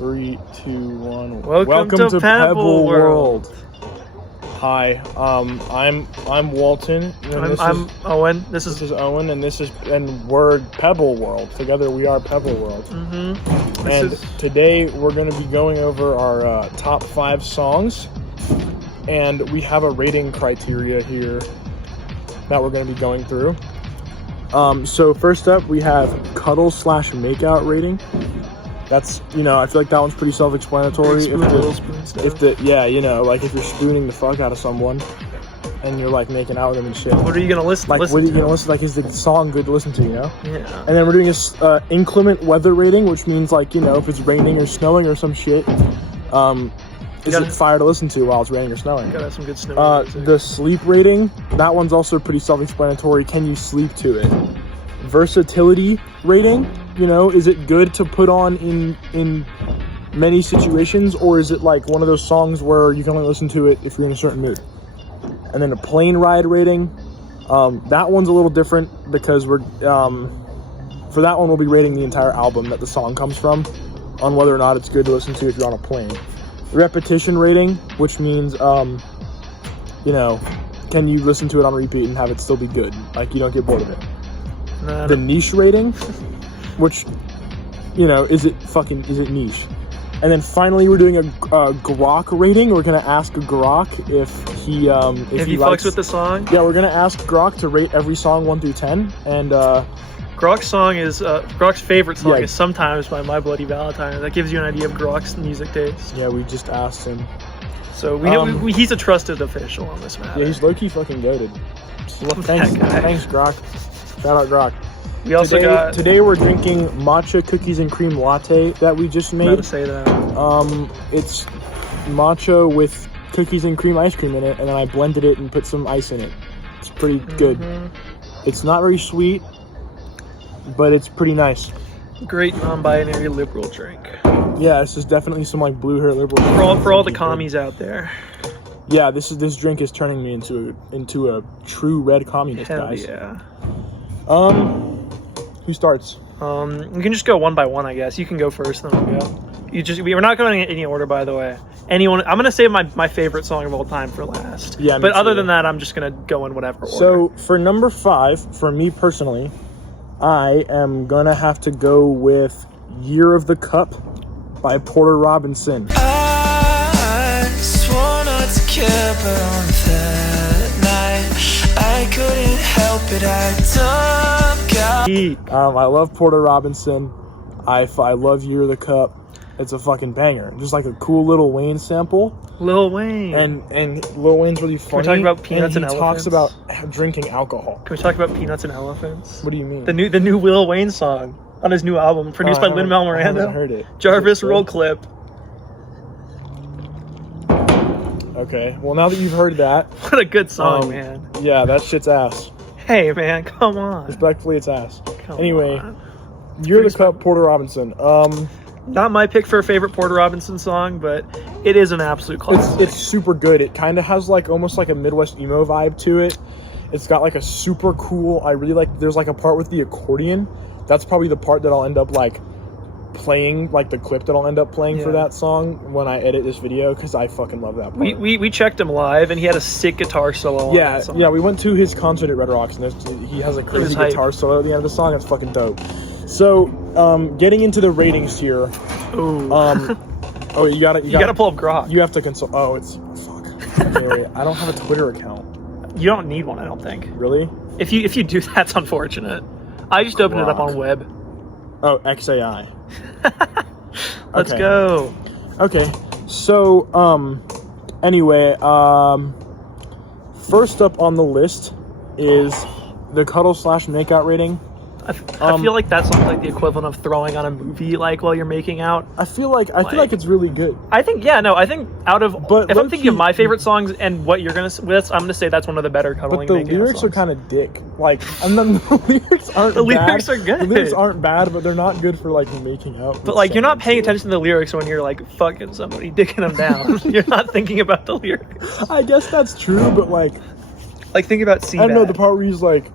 3, 2, 1. Welcome to Pebble World. Hi, I'm Walton. And I'm Owen. This is Owen, and we're Pebble World. Together we are Pebble World. Today we're going to be going over our top 5 songs, and we have a rating criteria here that we're going to be going through. So first up we have cuddle/makeout rating. That's, I feel like that one's pretty self-explanatory. If you're spooning the fuck out of someone and you're like making out with them and shit. What are you gonna listen? Like, what are you gonna listen? Like, is the song good to listen to? Yeah. And then we're doing this inclement weather rating, which means like if it's raining or snowing or some shit. Is it fire to listen to while it's raining or snowing? Gotta have some good snow music. The sleep rating, that one's also pretty self-explanatory. Can you sleep to it? Versatility rating, is it good to put on in many situations, or is it like one of those songs where you can only listen to it if you're in a certain mood? And then a plane ride rating, that one's a little different because we're for that one we'll be rating the entire album that the song comes from on whether or not it's good to listen to if you're on a plane. Repetition rating, which means can you listen to it on repeat and have it still be good, like you don't get bored of it. The niche rating, which is it niche? And then finally we're doing a Grok rating. We're gonna ask Grok if he fucks with the song. Yeah, we're gonna ask Grok to rate every song 1 through 10, and Grok's song is Grok's favorite song is Sometimes by My Bloody Valentine. That gives you an idea of Grok's music taste. Yeah, we just asked him. So we know he's a trusted official on this matter. Yeah, he's low-key fucking goated. Thanks, Grok. Shout out Grok. We also today we're drinking matcha cookies and cream latte that we just made. I'm about to say that. It's matcha with cookies and cream ice cream in it, and then I blended it and put some ice in it. It's pretty good. It's not very sweet, but it's pretty nice. Great non-binary liberal drink. Yeah, this is definitely some like blue hair liberal. For all the commies out there. Yeah, this drink is turning me into a true red communist, Hell guys. Yeah. Who starts? We can just go one by one, I guess. You can go first, then I'll go. We're not going in any order, by the way. I'm gonna save my favorite song of all time for last. Yeah, but other than that, I'm just gonna go in whatever order. So for number 5, for me personally, I am gonna have to go with "Year of the Cup" by Porter Robinson. I swore not to care, but on that night I couldn't help it. I took out. I love Porter Robinson. I love "Year of the Cup." It's a fucking banger. Just like a cool Lil Wayne sample. Lil Wayne. And Lil Wayne's really funny. Can we talk about peanuts and elephants? He talks about drinking alcohol. Can we talk about peanuts and elephants? What do you mean? The new Lil Wayne song on his new album, produced by Lin-Manuel Miranda. I haven't heard it. Jarvis, roll clip. Okay. Well, now that you've heard that, what a good song, man. Yeah, that shit's ass. Hey, man, come on. Respectfully, it's ass. Anyway, "Year of the Cup," Porter Robinson. Not my pick for a favorite Porter Robinson song, but it is an absolute classic. It's super good. It kind of has like almost like a Midwest emo vibe to it. It's got like a super cool. I really like. There's like a part with the accordion. That's probably the part that I'll end up like playing, like the clip that I'll end up playing for that song when I edit this video, because I fucking love that part. We checked him live, and he had a sick guitar solo on that song. Yeah, we went to his concert at Red Rocks, and he has a crazy guitar solo at the end of the song. It's fucking dope. So, getting into the ratings here. Ooh. You gotta pull up Grok. You have to consult. Oh, it's fuck. Okay, wait. I don't have a Twitter account. You don't need one, I don't think. Really? If you do, that's unfortunate. I just opened it up on web. Oh, XAI. Let's go. Okay. So, anyway, first up on the list is the cuddle/makeout rating. I feel like that's like the equivalent of throwing on a movie like while you're making out. I feel like it's really good. I think out of if I'm thinking of my favorite songs and what you're gonna with, I'm gonna say that's one of the better cuddling. But the lyrics are kind of dick. Like, and then the lyrics aren't. The lyrics are good. The lyrics aren't bad, but they're not good for like making out. But like, you're not paying attention to the lyrics when you're like fucking somebody, dicking them down. You're not thinking about the lyrics. I guess that's true, but like think about Seabag. I don't know the part where he's like,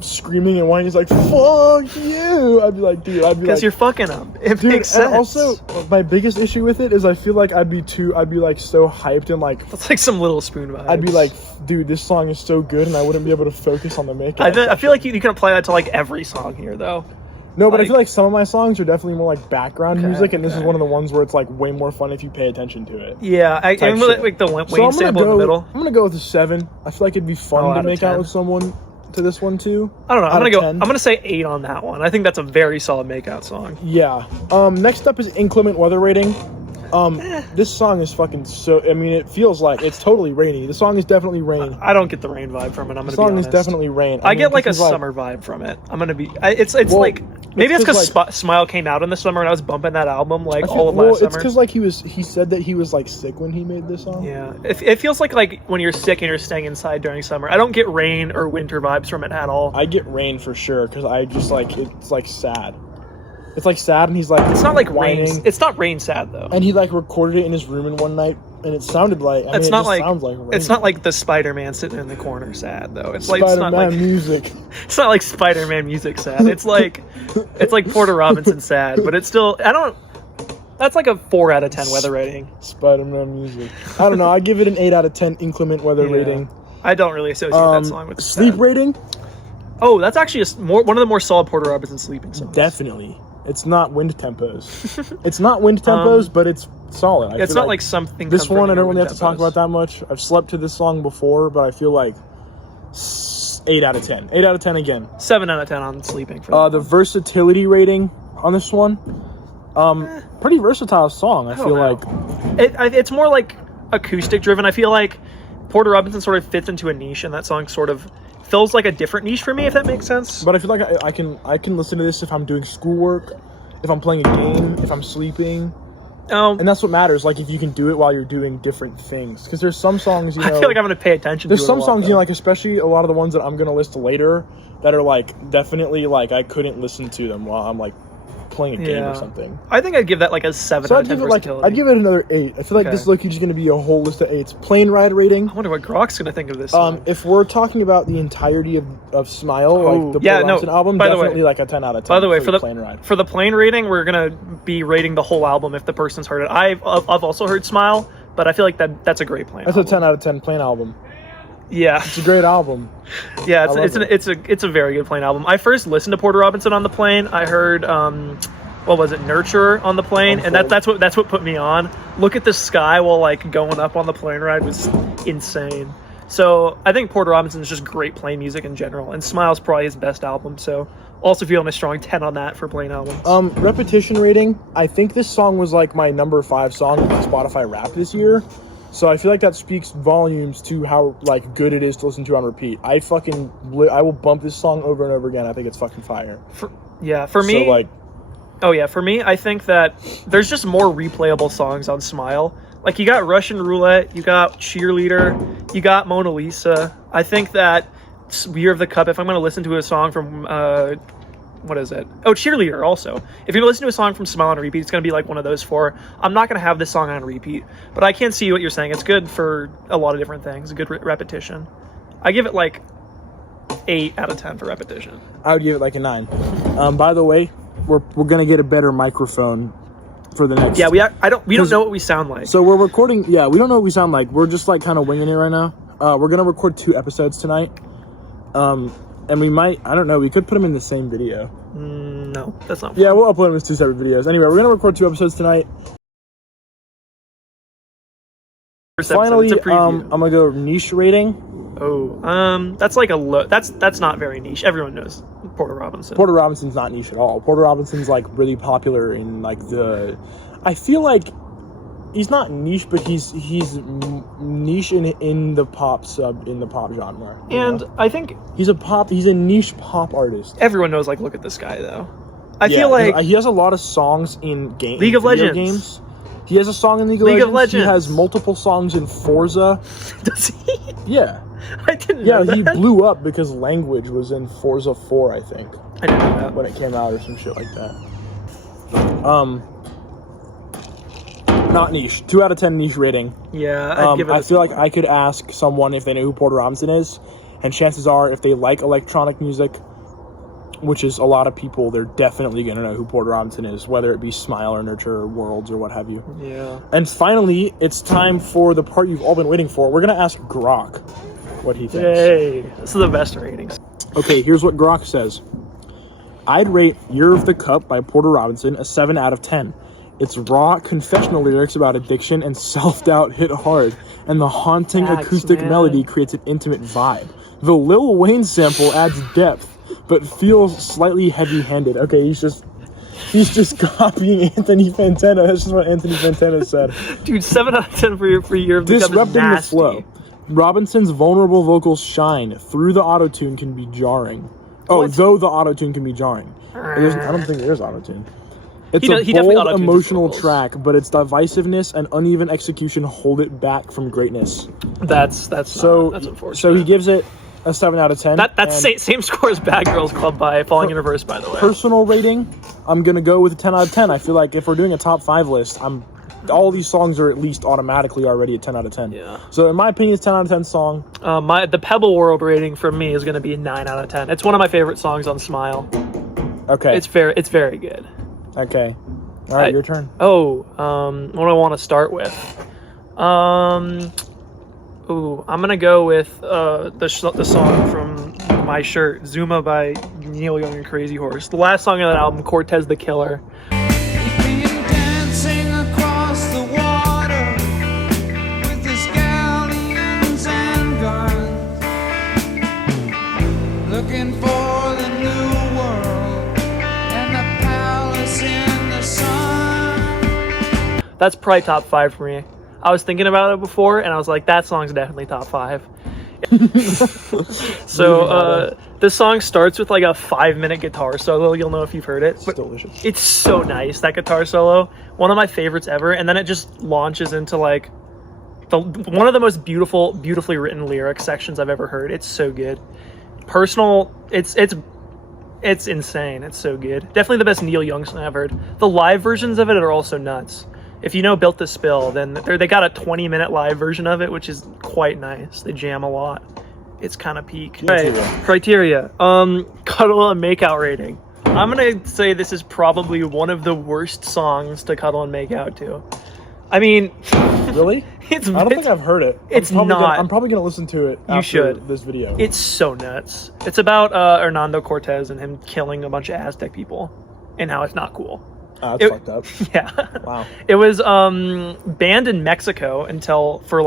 screaming and whining. He's like, "Fuck you!" I'd be like, dude, Because you're fucking them. It dude, makes sense. and also, my biggest issue with it is I feel like I'd be like so hyped and like That's like some Little Spoon vibes. I'd be like, dude, this song is so good, and I wouldn't be able to focus on the makeup. I feel like you can apply that to like every song here, though. No, but I like- feel like some of my songs are definitely more like background music, and this is okay. one of the ones where it's like way more fun if you pay attention to it. Yeah, I Type remember shit. like the Wayne So sample in the middle. I'm gonna go with a 7. I feel like it'd be fun out to of make out 10. with someone to this one too. I don't know. Out of 10. I'm gonna say 8 on that one. I think that's a very solid makeout song. Yeah. Next up is inclement weather rating. This song is fucking so. I mean, it feels like it's totally rainy. The song is definitely rain. I don't get the rain vibe from it. I'm gonna The be song honest. is definitely rain. I get like a this is summer vibe from it. I'm gonna be. It's like maybe it's because Smile came out in the summer and I was bumping that album like all of last it's summer. because like he said that he was like sick when he made this song. Yeah, it feels like when you're sick and you're staying inside during summer. I don't get rain or winter vibes from it at all. I get rain for sure because I just like it's like sad. It's like sad, and he's like It's not like whining. rain. It's not rain sad though. And he like recorded it in his room in one night, and it sounded like. I mean, It's it not just like sounds like rain. it's not like the Spider-Man sitting in the corner sad though. It's like it's not Spider-Man like music. it's not like Spider-Man music sad. It's like Porter Robinson sad, but it's still that's like a 4 out of 10 weather rating. Spider-Man music. I don't know. I give it an 8 out of 10 inclement weather Yeah. rating. I don't really associate that song with Sleep sad. rating. Oh, that's actually one of the more solid Porter Robinson sleeping songs. Definitely. It's not wind tempos. It's not wind tempos, but it's solid. I It's feel not like something. this one. I don't really really have to talk about that much. I've slept to this song before, but I feel like 8 out of 10. 8 out of 10 again. 7 out of 10 on sleeping. For The versatility rating on this one, pretty versatile song. I feel like it's more like acoustic driven. I feel like Porter Robinson sort of fits into a niche, and that song sort of feels like a different niche for me, if that makes sense. But I feel like I can listen to this if I'm doing schoolwork, if I'm playing a game, if I'm sleeping. And that's what matters. Like if you can do it while you're doing different things, because there's some songs I feel like I'm gonna pay attention. There's to it some a lot, songs though. like especially a lot of the ones that I'm gonna list later that are like definitely like I couldn't listen to them while I'm like playing a game or something. I think I'd give that like a 7 So out I'd of 10 give it like versatility. I'd give it another 8. I feel like this look is just gonna be a whole list of 8s. Plane ride rating. I wonder what Grok's gonna think of this song. If we're talking about the entirety of Smile, like the yeah, Porter Robinson album, by the way- definitely like a 10 out of 10. By the way, for the plane ride. for the plane rating, we're gonna be rating the whole album if the person's heard it. I've also heard Smile, but I feel like that's a great plane. That's album. a 10 out of 10 plane album. Yeah, It's a great album. yeah, I love it's a very good plane album. I first listened to Porter Robinson on the plane. I heard what was it, Nurturer on the plane, and that's what put me on. Look at the sky while like going up on the plane ride was insane. So I think Porter Robinson is just great plane music in general, and Smile's probably his best album. So also feeling a strong 10 on that for plane albums. Repetition rating. I think this song was like my number 5 song on Spotify Rap this year. So I feel like that speaks volumes to how like good it is to listen to on repeat. I will bump this song over and over again. I think it's fucking fire. For me, So like, for me, I think that there's just more replayable songs on Smile. Like you got Russian Roulette, you got Cheerleader, you got Mona Lisa. I think that Year of the Cup, if I'm going to listen to a song from what is it? Oh, Cheerleader also. If you're going to listen to a song from Smile on repeat, it's going to be like one of those 4. I'm not going to have this song on repeat, but I can see what you're saying. It's good for a lot of different things. A good repetition. I give it like 8 out of 10 for repetition. I would give it like a 9. By the way, we're gonna get a better microphone for the next. Yeah, we don't know what we sound like. So we're recording. Yeah, we don't know what we sound like. We're just like kind of winging it right now. We're gonna record 2 episodes tonight. And we might. I don't know. We could put them in the same video. No, that's not. Yeah, we'll upload them as 2 separate videos. Anyway, we're gonna record 2 episodes tonight. Finally, it's a preview. I'm gonna go niche rating. That's like a low. That's not very niche. Everyone knows Porter Robinson. Porter Robinson's not niche at all. Porter Robinson's like really popular in like the. I feel like he's not niche, but he's niche in the pop genre. And know? I think he's a niche pop artist. Everyone knows like Look at the Sky though. I feel like he has a lot of songs in League of Legends games. He has a song in League of Legends. He has multiple songs in Forza. Does he? Yeah. I didn't know that. He blew up because Language was in Forza 4, I think. I didn't know that. When it came out or some shit like that. Not niche. 2 out of 10 niche rating. Yeah, I'd give it I feel like I could ask someone if they know who Porter Robinson is, And chances are, if they like electronic music, which is a lot of people, they're definitely going to know who Porter Robinson is, whether it be Smile or Nurture or Worlds or what have you. Yeah. And finally, it's time for the part you've all been waiting for. We're going to ask Grok what he thinks. Yay. This is the best ratings. Okay, here's what Grok says. I'd rate Year of the Cup by Porter Robinson a 7 out of 10. Its raw confessional lyrics about addiction and self-doubt hit hard, and the haunting acoustic melody creates an intimate vibe. The Lil Wayne sample adds depth, but feels slightly heavy-handed. Okay, he's just copying Anthony Fantana. That's just what Anthony Fantana said. Dude, 7 out of 10 for Year of the Cup is Disrupting the nasty. flow. Robinson's vulnerable vocals shine through the autotune can be jarring. Oh, What? though the autotune can be jarring. I don't think there is autotune. It's He a definitely bold, autotunes his emotional vocals. track, but its divisiveness and uneven execution hold it back from greatness. That's unfortunate. So he gives it a 7 out of 10. That's and same score as Bad Girls Club by Falling in Reverse, by the way. personal rating, I'm going to go with a 10 out of 10. I feel like if we're doing a top 5 list, all these songs are at least automatically already a 10 out of 10. Yeah. So in my opinion, it's 10 out of 10 song. The Pebble World rating for me is going to be a 9 out of 10. It's one of my favorite songs on Smile. Okay. It's very good. Okay. All right, your turn. What do I want to start with? I'm gonna go with the song from my shirt, Zuma by Neil Young and Crazy Horse. The last song on that album, Cortez the Killer. Dancing across the water with the scallions and guns, looking for the new world and the palace in the sun. That's probably top 5 for me. I was thinking about it before, and I was like, that song's definitely top 5. So this song starts with like a 5-minute guitar solo. You'll know if you've heard it. It's But delicious. it's so nice, that guitar solo. One of my favorites ever. And then it just launches into like one of the most beautifully written lyric sections I've ever heard. It's so good. Personal, it's insane. It's so good. Definitely the best Neil Young song I've heard. The live versions of it are also nuts. If you know Built to Spill, then they got a 20-minute live version of it, which is quite nice. They jam a lot. It's kind of peak. Criteria. Cuddle and Makeout rating. I'm going to say this is probably one of the worst songs to cuddle and make out to. I mean... Really? I don't think I've heard it. It's I'm not. probably going to listen to it after should. this video. It's so nuts. It's about Hernando Cortez and him killing a bunch of Aztec people and how it's not cool. That's fucked up. Yeah. Wow. It was banned in Mexico for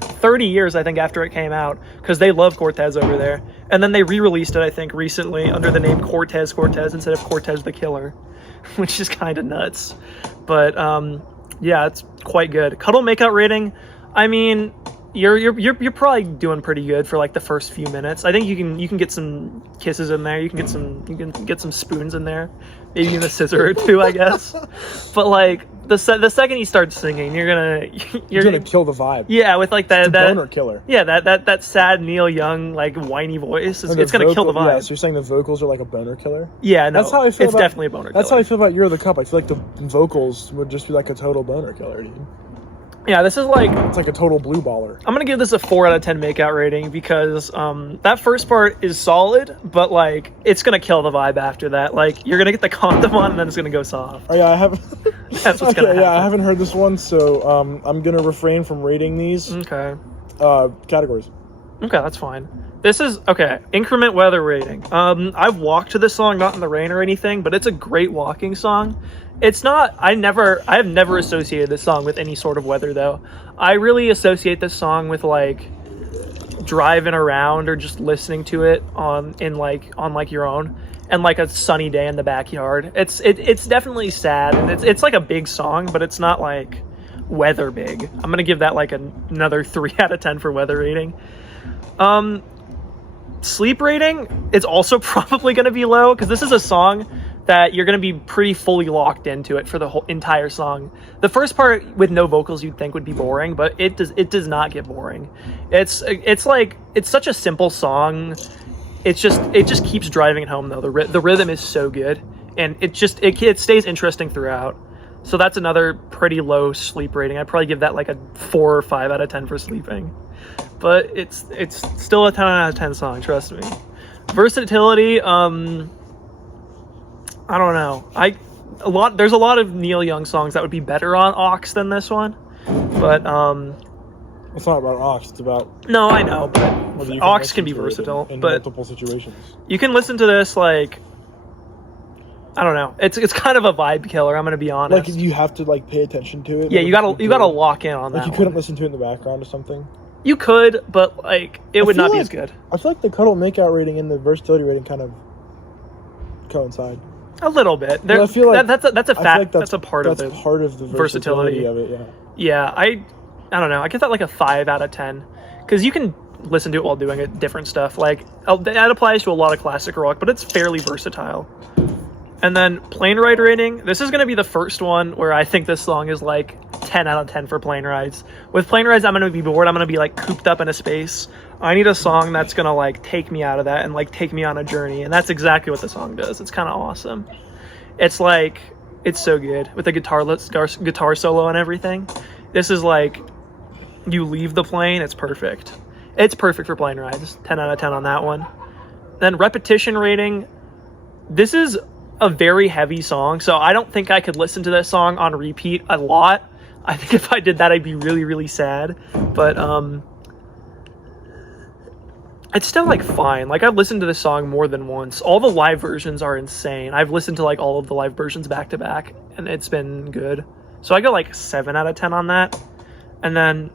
30 years, I think, after it came out, because they love Cortez over there. And then they re-released it, I think, recently under the name Cortez instead of Cortez the Killer, which is kind of nuts. But yeah, it's quite good. Cuddle Makeout rating. I mean, you're probably doing pretty good for like the first few minutes. I think you can get some kisses in there. You can get some spoons in there, maybe even a scissor or two, I guess. But like the second you start singing, you're gonna kill the vibe. Yeah, with like that boner killer. Yeah, that sad Neil Young like whiny voice. It's gonna kill the vibe. Yeah, so you're saying the vocals are like a boner killer? Yeah, no, that's how I feel. It's definitely a boner killer. That's how I feel about Year of the Cup. I feel like the vocals would just be like a total boner killer, dude. Yeah, this is like... It's like a total blue baller. I'm going to give this a 4 out of 10 makeout rating because that first part is solid, but like it's going to kill the vibe after that. Like you're going to get the condom on and then it's going to go soft. Oh yeah, I haven't... That's what's going to happen. Yeah, I haven't heard this one, so I'm going to refrain from rating these. Okay. Categories. Okay, that's fine. This is... Okay, increment weather rating. I've walked to this song, not in the rain or anything, but it's a great walking song. It's not... I have never associated this song with any sort of weather, though. I really associate this song with, like, driving around or just listening to it on your own, and, like, a sunny day in the backyard. It's definitely sad, and it's like, a big song, but it's not, like, weather big. I'm gonna give that, like, another 3 out of 10 for weather rating. Sleep rating, it's also probably gonna be low, because this is a song that you're going to be pretty fully locked into it for the whole entire song. The first part with no vocals you'd think would be boring, but it does not get boring. It's such a simple song. It just keeps driving it home though. The rhythm is so good, and it stays interesting throughout. So that's another pretty low sleep rating. I'd probably give that like a 4 or 5 out of 10 for sleeping. But it's still a 10 out of 10 song, trust me. Versatility, I don't know. There's a lot of Neil Young songs that would be better on aux than this one. But it's not about aux, it's about... No, I know, but aux can be versatile. In but multiple situations. You can listen to this like... I don't know. It's kind of a vibe killer, I'm going to be honest. Like, you have to, like, pay attention to it. Yeah, you gotta lock in on that. Like, you couldn't listen to it in the background or something? You could, but, like, it would not be as good. I feel like the cuddle makeout rating and the versatility rating kind of coincide. A little bit. I feel like that's a fact. Like that's a part of the versatility of it. Yeah. Yeah, I don't know. I give that like a 5 out of 10 because you can listen to it while doing different stuff. Like that applies to a lot of classic rock, but it's fairly versatile. And then plane ride rating. This is going to be the first one where I think this song is like 10 out of 10 for plane rides. With plane rides, I'm going to be bored. I'm going to be like cooped up in a space. I need a song that's going to like take me out of that and like take me on a journey. And that's exactly what the song does. It's kind of awesome. It's like, it's so good with the guitar solo and everything. This is like, you leave the plane, it's perfect. It's perfect for plane rides. 10 out of 10 on that one. Then repetition rating. This is a very heavy song, so I don't think I could listen to this song on repeat a lot. I think if I did that, I'd be really, really sad. But it's still like fine. Like I've listened to this song more than once. All the live versions are insane. I've listened to like all of the live versions back to back, and it's been good. So I go like 7 out of 10 on that. And then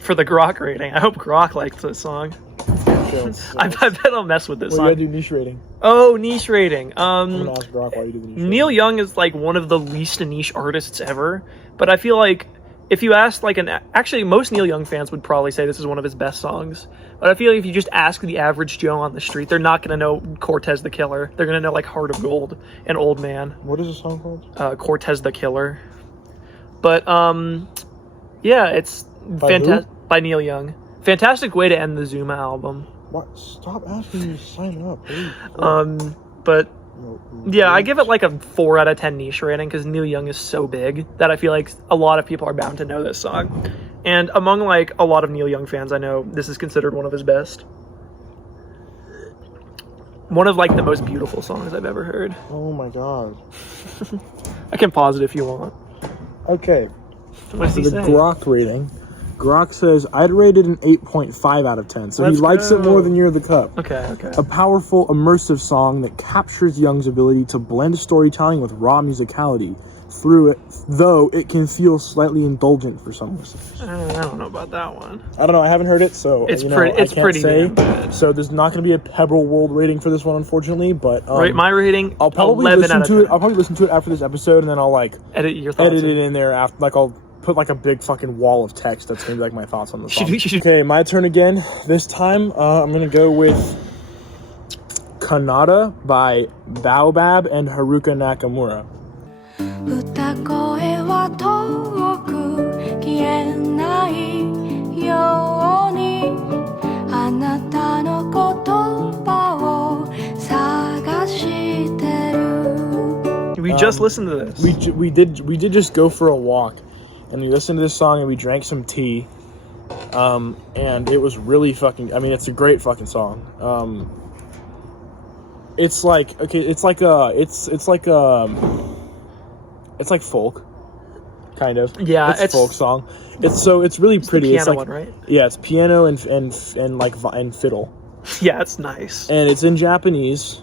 for the Grok rating, I hope Grok likes this song. I bet I'll mess with this song. You gotta do niche rating. Oh, niche rating. I'm gonna ask Grok why you do the niche Neil rating. Young is like one of the least niche artists ever, but I feel like if you ask like actually most Neil Young fans would probably say this is one of his best songs. But I feel like if you just ask the average Joe on the street, they're not gonna know Cortez the Killer. They're gonna know like Heart of Gold and Old Man. What is the song called? Cortez the Killer. But yeah, it's fantastic by Neil Young. Fantastic way to end the Zuma album. What? Stop asking me to sign up, please. But yeah, I give it like a 4 out of 10 niche rating because Neil Young is so big that I feel like a lot of people are bound to know this song. And among like a lot of Neil Young fans I know, this is considered one of his best. One of like the most beautiful songs I've ever heard. Oh my god. I can pause it if you want. Okay. What does he The say? Grok rating. Grok says, I'd rate it an 8.5 out of 10. So he likes it more than Year of the Cup. Okay. A powerful, immersive song that captures Young's ability to blend storytelling with raw musicality. Through it, though it can feel slightly indulgent for some listeners. I don't know about that one. I don't know. I haven't heard it, so It's I can't pretty say. damn good. So there's not going to be a Pebble World rating for this one, unfortunately. But Right, my rating. I'll probably 11 listen out of to 10. it. I'll probably listen to it after this episode, and then I'll like Edit your thoughts. edit it in there after. Like I'll put like a big fucking wall of text that's gonna be like my thoughts on the song. Okay, my turn again. This time, I'm gonna go with Kanata by Baobab and Haruka Nakamura. 歌声は遠く消えないようにあなたの言葉を探してる We just listened to this. We did just go for a walk, and we listened to this song and we drank some tea, and it was really fucking. I mean, it's a great fucking song. It's like it's like folk, kind of. Yeah, it's folk song. It's really pretty. It's the piano like one, right? Yeah, it's piano and fiddle. Yeah, it's nice. And it's in Japanese,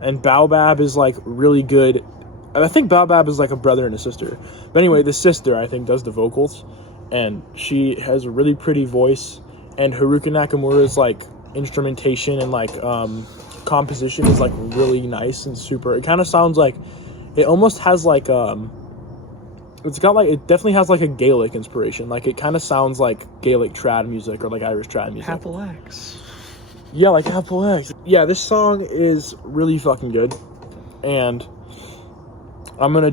and Baobab is like really good. I think Baobab is like a brother and a sister. But anyway, the sister I think does the vocals, and she has a really pretty voice. And Haruka Nakamura's like instrumentation and like composition is like really nice and super. It kind of sounds like. It almost has like it definitely has like a Gaelic inspiration. Like it kind of sounds like Gaelic trad music or like Irish trad music. Apple X. Yeah, like Apple X. Yeah, this song is really fucking good, and I'm gonna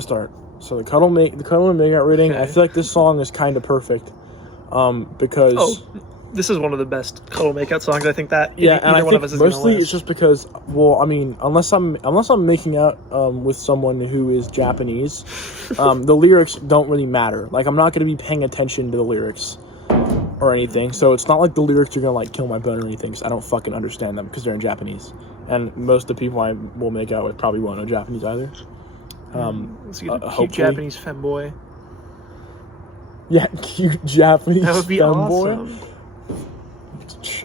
start. So the cuddle and make out rating. Okay. I feel like this song is kind of perfect, because this is one of the best cuddle makeout songs. I think that Yeah, either and I one think of us is mostly gonna it's just because, well, I mean, unless I'm making out with someone who is Japanese, the lyrics don't really matter. Like, I'm not going to be paying attention to the lyrics or anything, so it's not like the lyrics are going to, like, kill my bone or anything, because I don't fucking understand them, because they're in Japanese. And most of the people I will make out with probably won't know Japanese either. Let's get a cute Hopefully. Japanese femboy. Yeah, cute Japanese That would be femboy. awesome.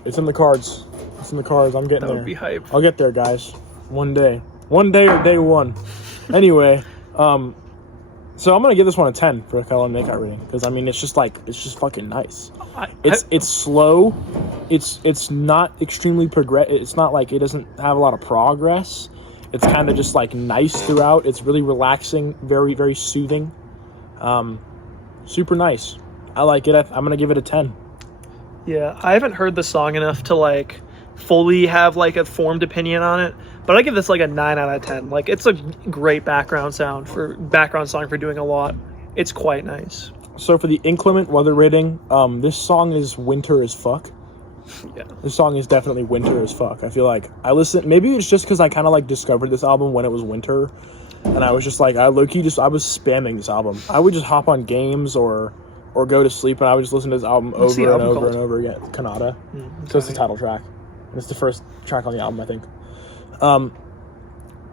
It's in the cards. It's in the cards. I'm getting That there. would be hype. I'll get there, guys. One day or day one. Anyway, so I'm gonna give this one a 10 for a color makeout rating, because I mean it's just fucking nice. It's slow. It's not extremely It's not like it doesn't have a lot of progress. It's kind of just like nice throughout. It's really relaxing, very very soothing. Super nice. I like it. I'm gonna give it a 10. Yeah, I haven't heard the song enough to like fully have like a formed opinion on it, but I give this like a 9 out of 10. Like, it's a great background song for doing a lot. It's quite nice. So for the inclement weather rating, this song is winter as fuck. Yeah. This song is definitely winter as fuck. I feel like maybe it's just because I kind of like discovered this album when it was winter, and I was just like, I was spamming this album. I would just hop on games or go to sleep, and I would just listen to this album What's the over and album over called? and over again. Kanata. Okay. So it's the title track. It's the first track on the album, I think.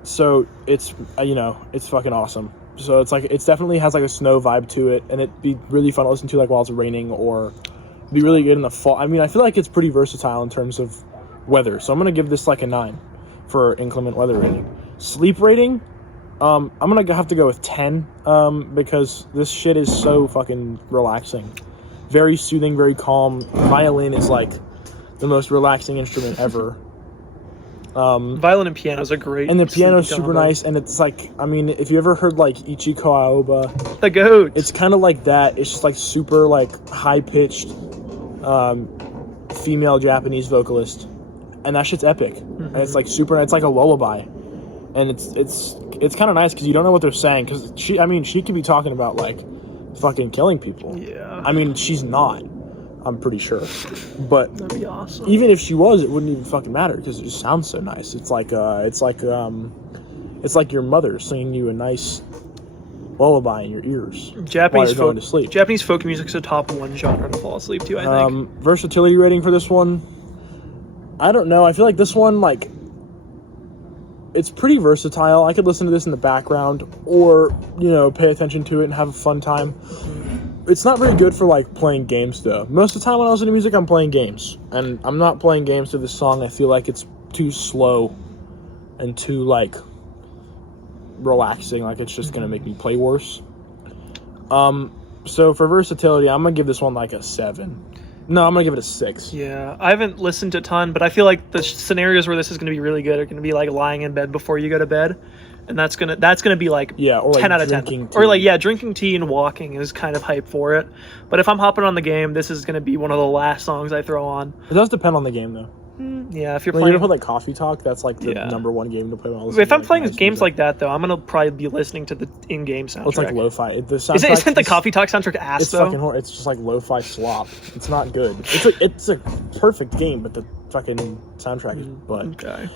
So it's it's fucking awesome. So it's definitely has like a snow vibe to it, and it'd be really fun to listen to like while it's raining, or be really good in the fall. I mean, I feel like it's pretty versatile in terms of weather. So I'm gonna give this like a 9 for inclement weather rating. Sleep rating, I'm gonna have to go with 10, because this shit is so fucking relaxing, very soothing, very calm. Violin is like the most relaxing instrument ever. Violin and piano is a great. And the piano's sleep super combo. nice, and it's like, I mean, if you ever heard like Ichiko Aoba, The goat. it's kind of like that. It's just like super like high pitched, female Japanese vocalist, and that shit's epic. And it's like super. It's like a lullaby, and it's kind of nice because you don't know what they're saying, because she could be talking about like fucking killing people. Yeah. I mean, she's not. I'm pretty sure, but That'd be awesome. even if she was, it wouldn't even fucking matter, because it just sounds so nice. It's like your mother singing you a nice lullaby in your ears while Japanese you're going to sleep. Japanese folk music's a top 1 genre to fall asleep to, I think. Versatility rating for this one, I don't know. I feel like this one, like, it's pretty versatile. I could listen to this in the background, or pay attention to it and have a fun time. It's not very good for like playing games though. Most of the time when I listen to music, I'm playing games, and I'm not playing games to this song. I feel like it's too slow and too like relaxing. Like, it's just gonna make me play worse. So for versatility, I'm gonna give this one like a 7. No, I'm gonna give it a 6. Yeah, I haven't listened a ton, but I feel like the scenarios where this is going to be really good are going to be like lying in bed before you go to bed, and that's gonna be like Or like 10 out of 10. drinking Or like tea. drinking tea and walking is kind of hype for it. But if I'm hopping on the game, this is going to be one of the last songs I throw on. It does depend on the game though. Yeah, if you're When playing. you play like Coffee Talk, that's like the Yeah. number one game to play while listening If to, I'm like, playing nice games music. like that, though, I'm gonna probably be listening to the in-game soundtrack. Well, it's like lo-fi. The soundtrack Isn't the is- Coffee Talk soundtrack ass It's though? fucking horrible. It's just like lo-fi slop. It's not good. It's a perfect game, but the fucking soundtrack is butt. Okay.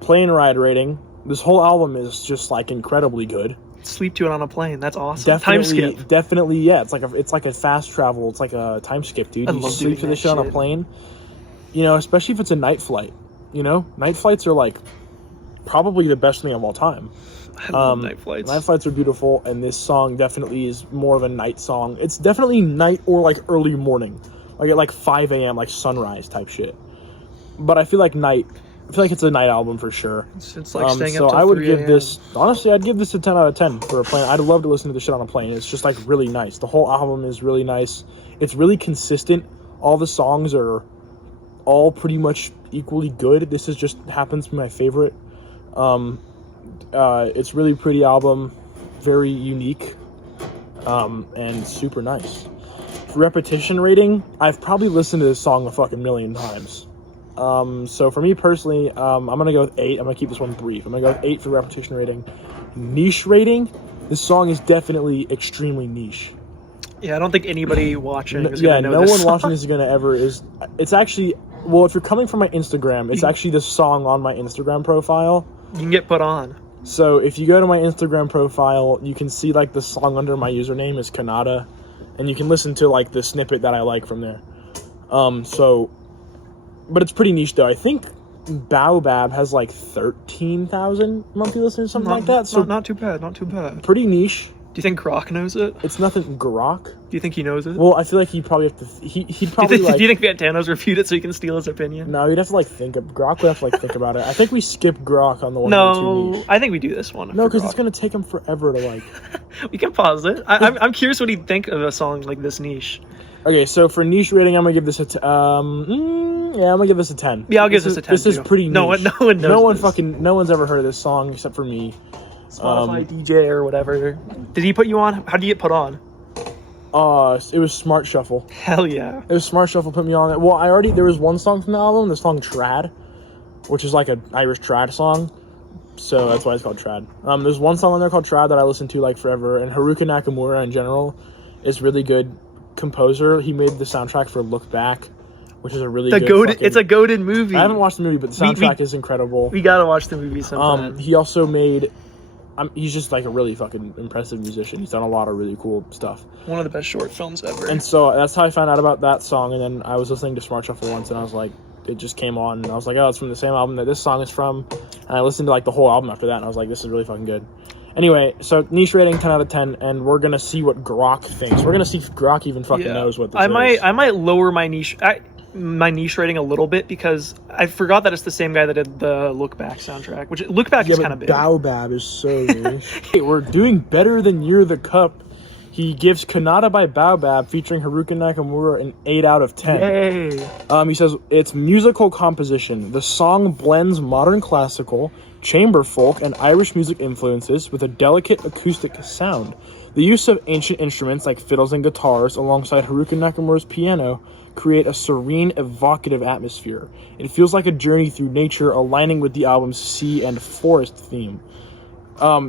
Plane ride rating. This whole album is just like incredibly good. Sleep to it on a plane. That's awesome. Time skip. Definitely, yeah. It's like a fast travel. It's like a time skip, dude. I You love sleep to doing this that shit on a shit. plane. Especially if it's a night flight. Night flights are like probably the best thing of all time. I love night flights. Night flights are beautiful, and this song definitely is more of a night song. It's definitely night or like early morning, like at like 5 a.m., like sunrise type shit. But I feel like it's a night album for sure. It's like staying so up till I would 3 give a.m. this, honestly, I'd give this a 10 out of 10 for a plane. I'd love to listen to this shit on a plane. It's just like really nice. The whole album is really nice. It's really consistent. All the songs are all pretty much equally good. This is just happens to be my favorite. It's really pretty album, very unique, and super nice. For repetition rating, I've probably listened to this song a fucking million times. So for me personally, I'm gonna go with 8. I'm gonna keep this one brief. I'm gonna go with 8 for repetition rating. Niche rating, this song is definitely extremely niche. Yeah, I don't think anybody watching is Yeah, gonna know no this one song. watching this is gonna ever is. It's actually well, if you're coming from my Instagram, it's actually the song on my Instagram profile. You can get put on. So if you go to my Instagram profile, you can see like the song under my username is Kanata, and you can listen to like the snippet that I like from there. But it's pretty niche though. I think Baobab has like 13,000 monthly listeners, something like that. So not too bad, not too bad. pretty niche. Do you think Grok knows it? It's nothing Grok. Do you think he knows it? Well, I feel like he'd probably have to. He'd probably do like. you think Fantano's refute it so he can steal his opinion? No, you'd have to like think of Grok. Would have to like think about it. I think we skip Grok on the one. Or two No, niche. I think we do this one. No, for because it's Grok. gonna take him forever to like. We can pause it. I'm curious what he'd think of a song like this niche. Okay, so for niche rating, I'm gonna give this a. I'm gonna give this a 10. Yeah, I'll give this a 10 This is too. pretty niche. No one knows this. No one's ever heard of this song except for me. Spotify DJ or whatever. Did he put you on? How did you get put on? It was Smart Shuffle. Hell yeah. It was Smart Shuffle put me on it. Well, there was one song from the album, the song Trad, which is like an Irish trad song. So that's why it's called Trad. There's one song on there called Trad that I listened to like forever, and Haruka Nakamura in general is really good composer. He made the soundtrack for Look Back, which is a really good It's a goated movie. I haven't watched the movie, but the soundtrack is incredible. We gotta watch the movie sometime. He also made. He's just like a really fucking impressive musician. He's done a lot of really cool stuff. One of the best short films ever. And so that's how I found out about that song. And then I was listening to Smart Shuffle once, and I was like, it just came on, and I was like, oh, it's from the same album that this song is from. And I listened to like the whole album after that, and I was like, this is really fucking good. Anyway, so niche rating 10 out of 10, and we're gonna see what Grok thinks. We're gonna see if Grok even fucking knows what this is. I might lower my niche rating a little bit because I forgot that it's the same guy that did the Look Back soundtrack, which Look Back is kind of big. Baobab is so niche. Hey, we're doing better than You're the Cup. He gives Kanata by Baobab featuring Haruka Nakamura an 8 out of 10. Yay. He says, it's musical composition. The song blends modern classical, chamber folk, and Irish music influences with a delicate acoustic sound. The use of ancient instruments like fiddles and guitars alongside Haruka Nakamura's piano create a serene, evocative atmosphere. It feels like a journey through nature, aligning with the album's sea and forest theme.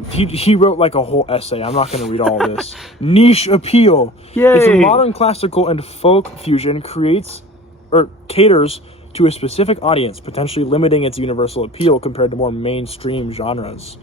He wrote like a whole essay. I'm not going to read all of this. Niche appeal. Yay. Its modern classical and folk fusion caters to a specific audience, potentially limiting its universal appeal compared to more mainstream genres.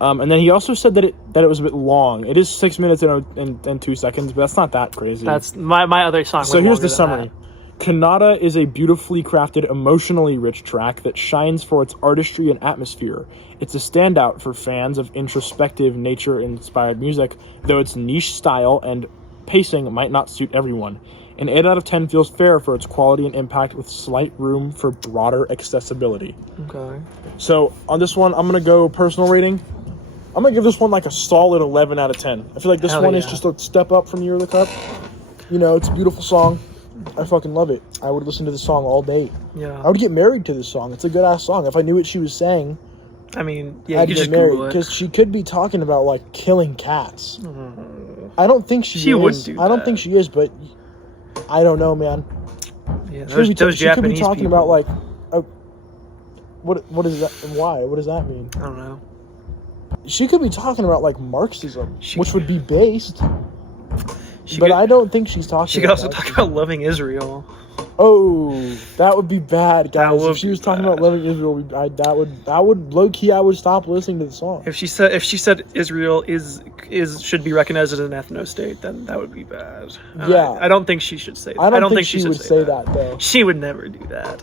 And then he also said that it was a bit long. It is 6 minutes and 2 seconds, but that's not that crazy. That's my other song. So here's the summary. Kanata is a beautifully crafted, emotionally rich track that shines for its artistry and atmosphere. It's a standout for fans of introspective, nature-inspired music, though its niche style and pacing might not suit everyone. An 8 out of 10 feels fair for its quality and impact with slight room for broader accessibility. Okay. So on this one, I'm going to go personal rating. I'm going to give this one like a solid 11 out of 10. I feel like this one is just a step up from Year of the Cup. You know, it's a beautiful song. I fucking love it. I would listen to this song all day. Yeah. I would get married to this song. It's a good ass song. If I knew what she was saying, I mean, yeah, I'd you get just married Google it. because she could be talking about like killing cats. I don't think she is. wouldn't do I don't that. think she is, but I don't know, man. Yeah, She could be those she could be Japanese talking people. about like, what is that? Why? What does that mean? I don't know. She could be talking about like Marxism, which would be based. She But could, I don't think she's talking. she could also talk Marxism. about loving Israel. Oh, that would be bad, guys. would If she be was talking bad. about loving Israel, that would low key. I would stop listening to the song. If she said Israel should be recognized as an ethno state, then that would be bad. Yeah. I don't think she should say that. I don't think she she should would say that though. She would never do that.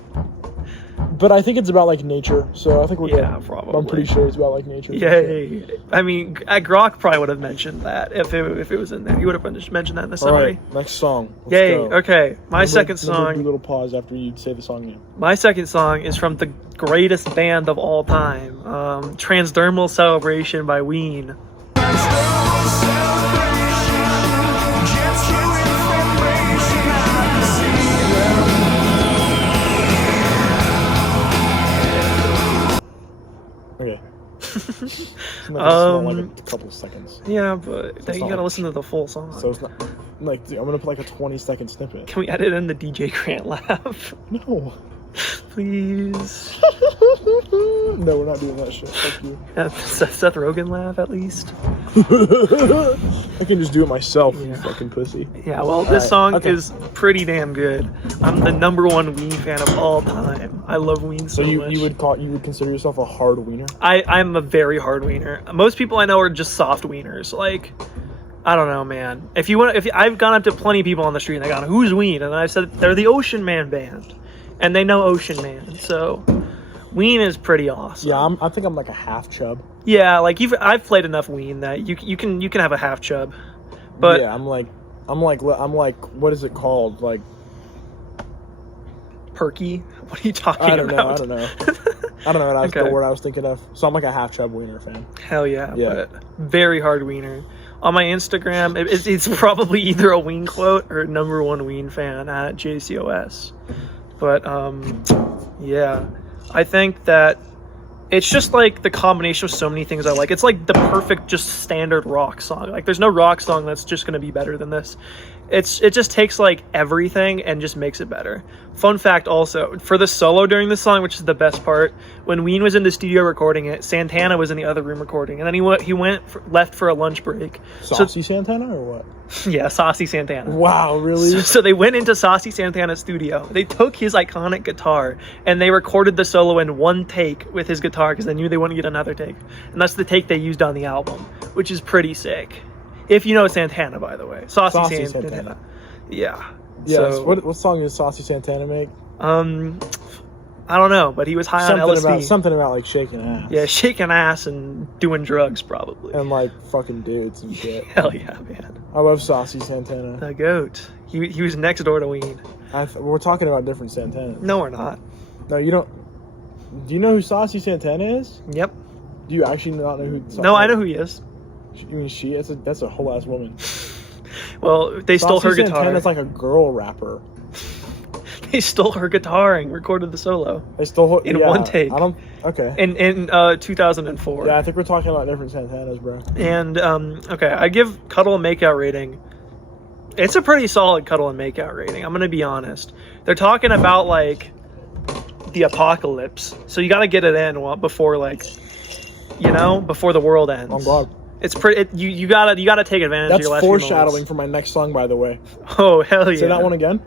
But I think it's about like nature, so I think we're Yeah, good. probably. I'm pretty sure it's about like nature. for sure. Yay! I mean, Grok probably would have mentioned that if it was in there. He would have mentioned that in the All summary. right, next song. Let's Yay! go. Okay, my second Do a song. little pause after you say the song name. My second song is from the greatest band of all time, Transdermal Celebration by Ween. Okay. Like a couple of seconds. Yeah, but then you not gotta like- listen to the full song. So it's not like dude, I'm gonna put like a 20-second snippet. Can we edit in the DJ Grant laugh? No. please. No, we're not doing that shit. Fuck you. Seth Rogen laugh at least. I can just do it myself, you Yeah. fucking pussy. Yeah, well, this Alright, song okay. is pretty damn good. I'm the #1 Ween fan of all time. I love Ween so So you much. you would consider yourself a hard wiener? I'm a very hard wiener. Most people I know are just soft wieners. Like, I don't know, man. If I've gone up to plenty of people on the street and they gone, "Who's Ween?" And I said they're the Ocean Man band, and they know Ocean Man. So, Ween is pretty awesome. Yeah, I think I'm like a half chub. Yeah, like I've played enough Ween that you can have a half chub, but yeah, I'm like, what is it called? Like, perky. What are you talking I don't know. about? I don't know. I don't know what Okay. the word I was thinking of. So I'm like a half chub wiener fan. Hell yeah, Yeah. but very hard wiener. On my Instagram, it's probably either a Ween quote or #1 Ween fan at JCOS. But yeah, I think that it's just like the combination of so many things I like. It's like the perfect just standard rock song. Like there's no rock song that's just gonna be better than this. It just takes like everything and just makes it better. Fun fact also, for the solo during this song, which is the best part, when Ween was in the studio recording it, Santana was in the other room recording, and then he left for a lunch break. Saucy Santana or what? Yeah, Saucy Santana. Wow, really? So they went into Saucy Santana's studio. They took his iconic guitar and they recorded the solo in one take with his guitar because they knew they wouldn't get another take. And that's the take they used on the album, which is pretty sick. If you know Santana, by the way. Saucy Santana. Yeah. Yeah. So, What song did Saucy Santana make? I don't know, but he was high on LSD. Something about like shaking ass. Yeah, shaking ass and doing drugs, probably. And like fucking dudes and shit. Hell yeah, man. I love Saucy Santana. The goat. He was next door to Ween. We're talking about different Santanas. No, we're not. No, you don't. Do you know who Saucy Santana is? Yep. Do you actually not know who? No, I know who he is. You mean she? That's a whole ass woman. Well, they stole her guitar. Santana's like a girl rapper. They stole her guitar and recorded the solo They stole her in yeah, one take. I don't. Okay. In 2004. Yeah, I think we're talking about different Santanas, bro. And okay, I give Cuddle and Makeout rating. It's a pretty solid Cuddle and Makeout rating. I'm gonna be honest. They're talking about like the apocalypse, so you got to get it in before like before the world ends. Oh God. It's pretty. You gotta take advantage. That's of your last few foreshadowing moments. for my next song, by the way. Oh hell yeah! Say that one again.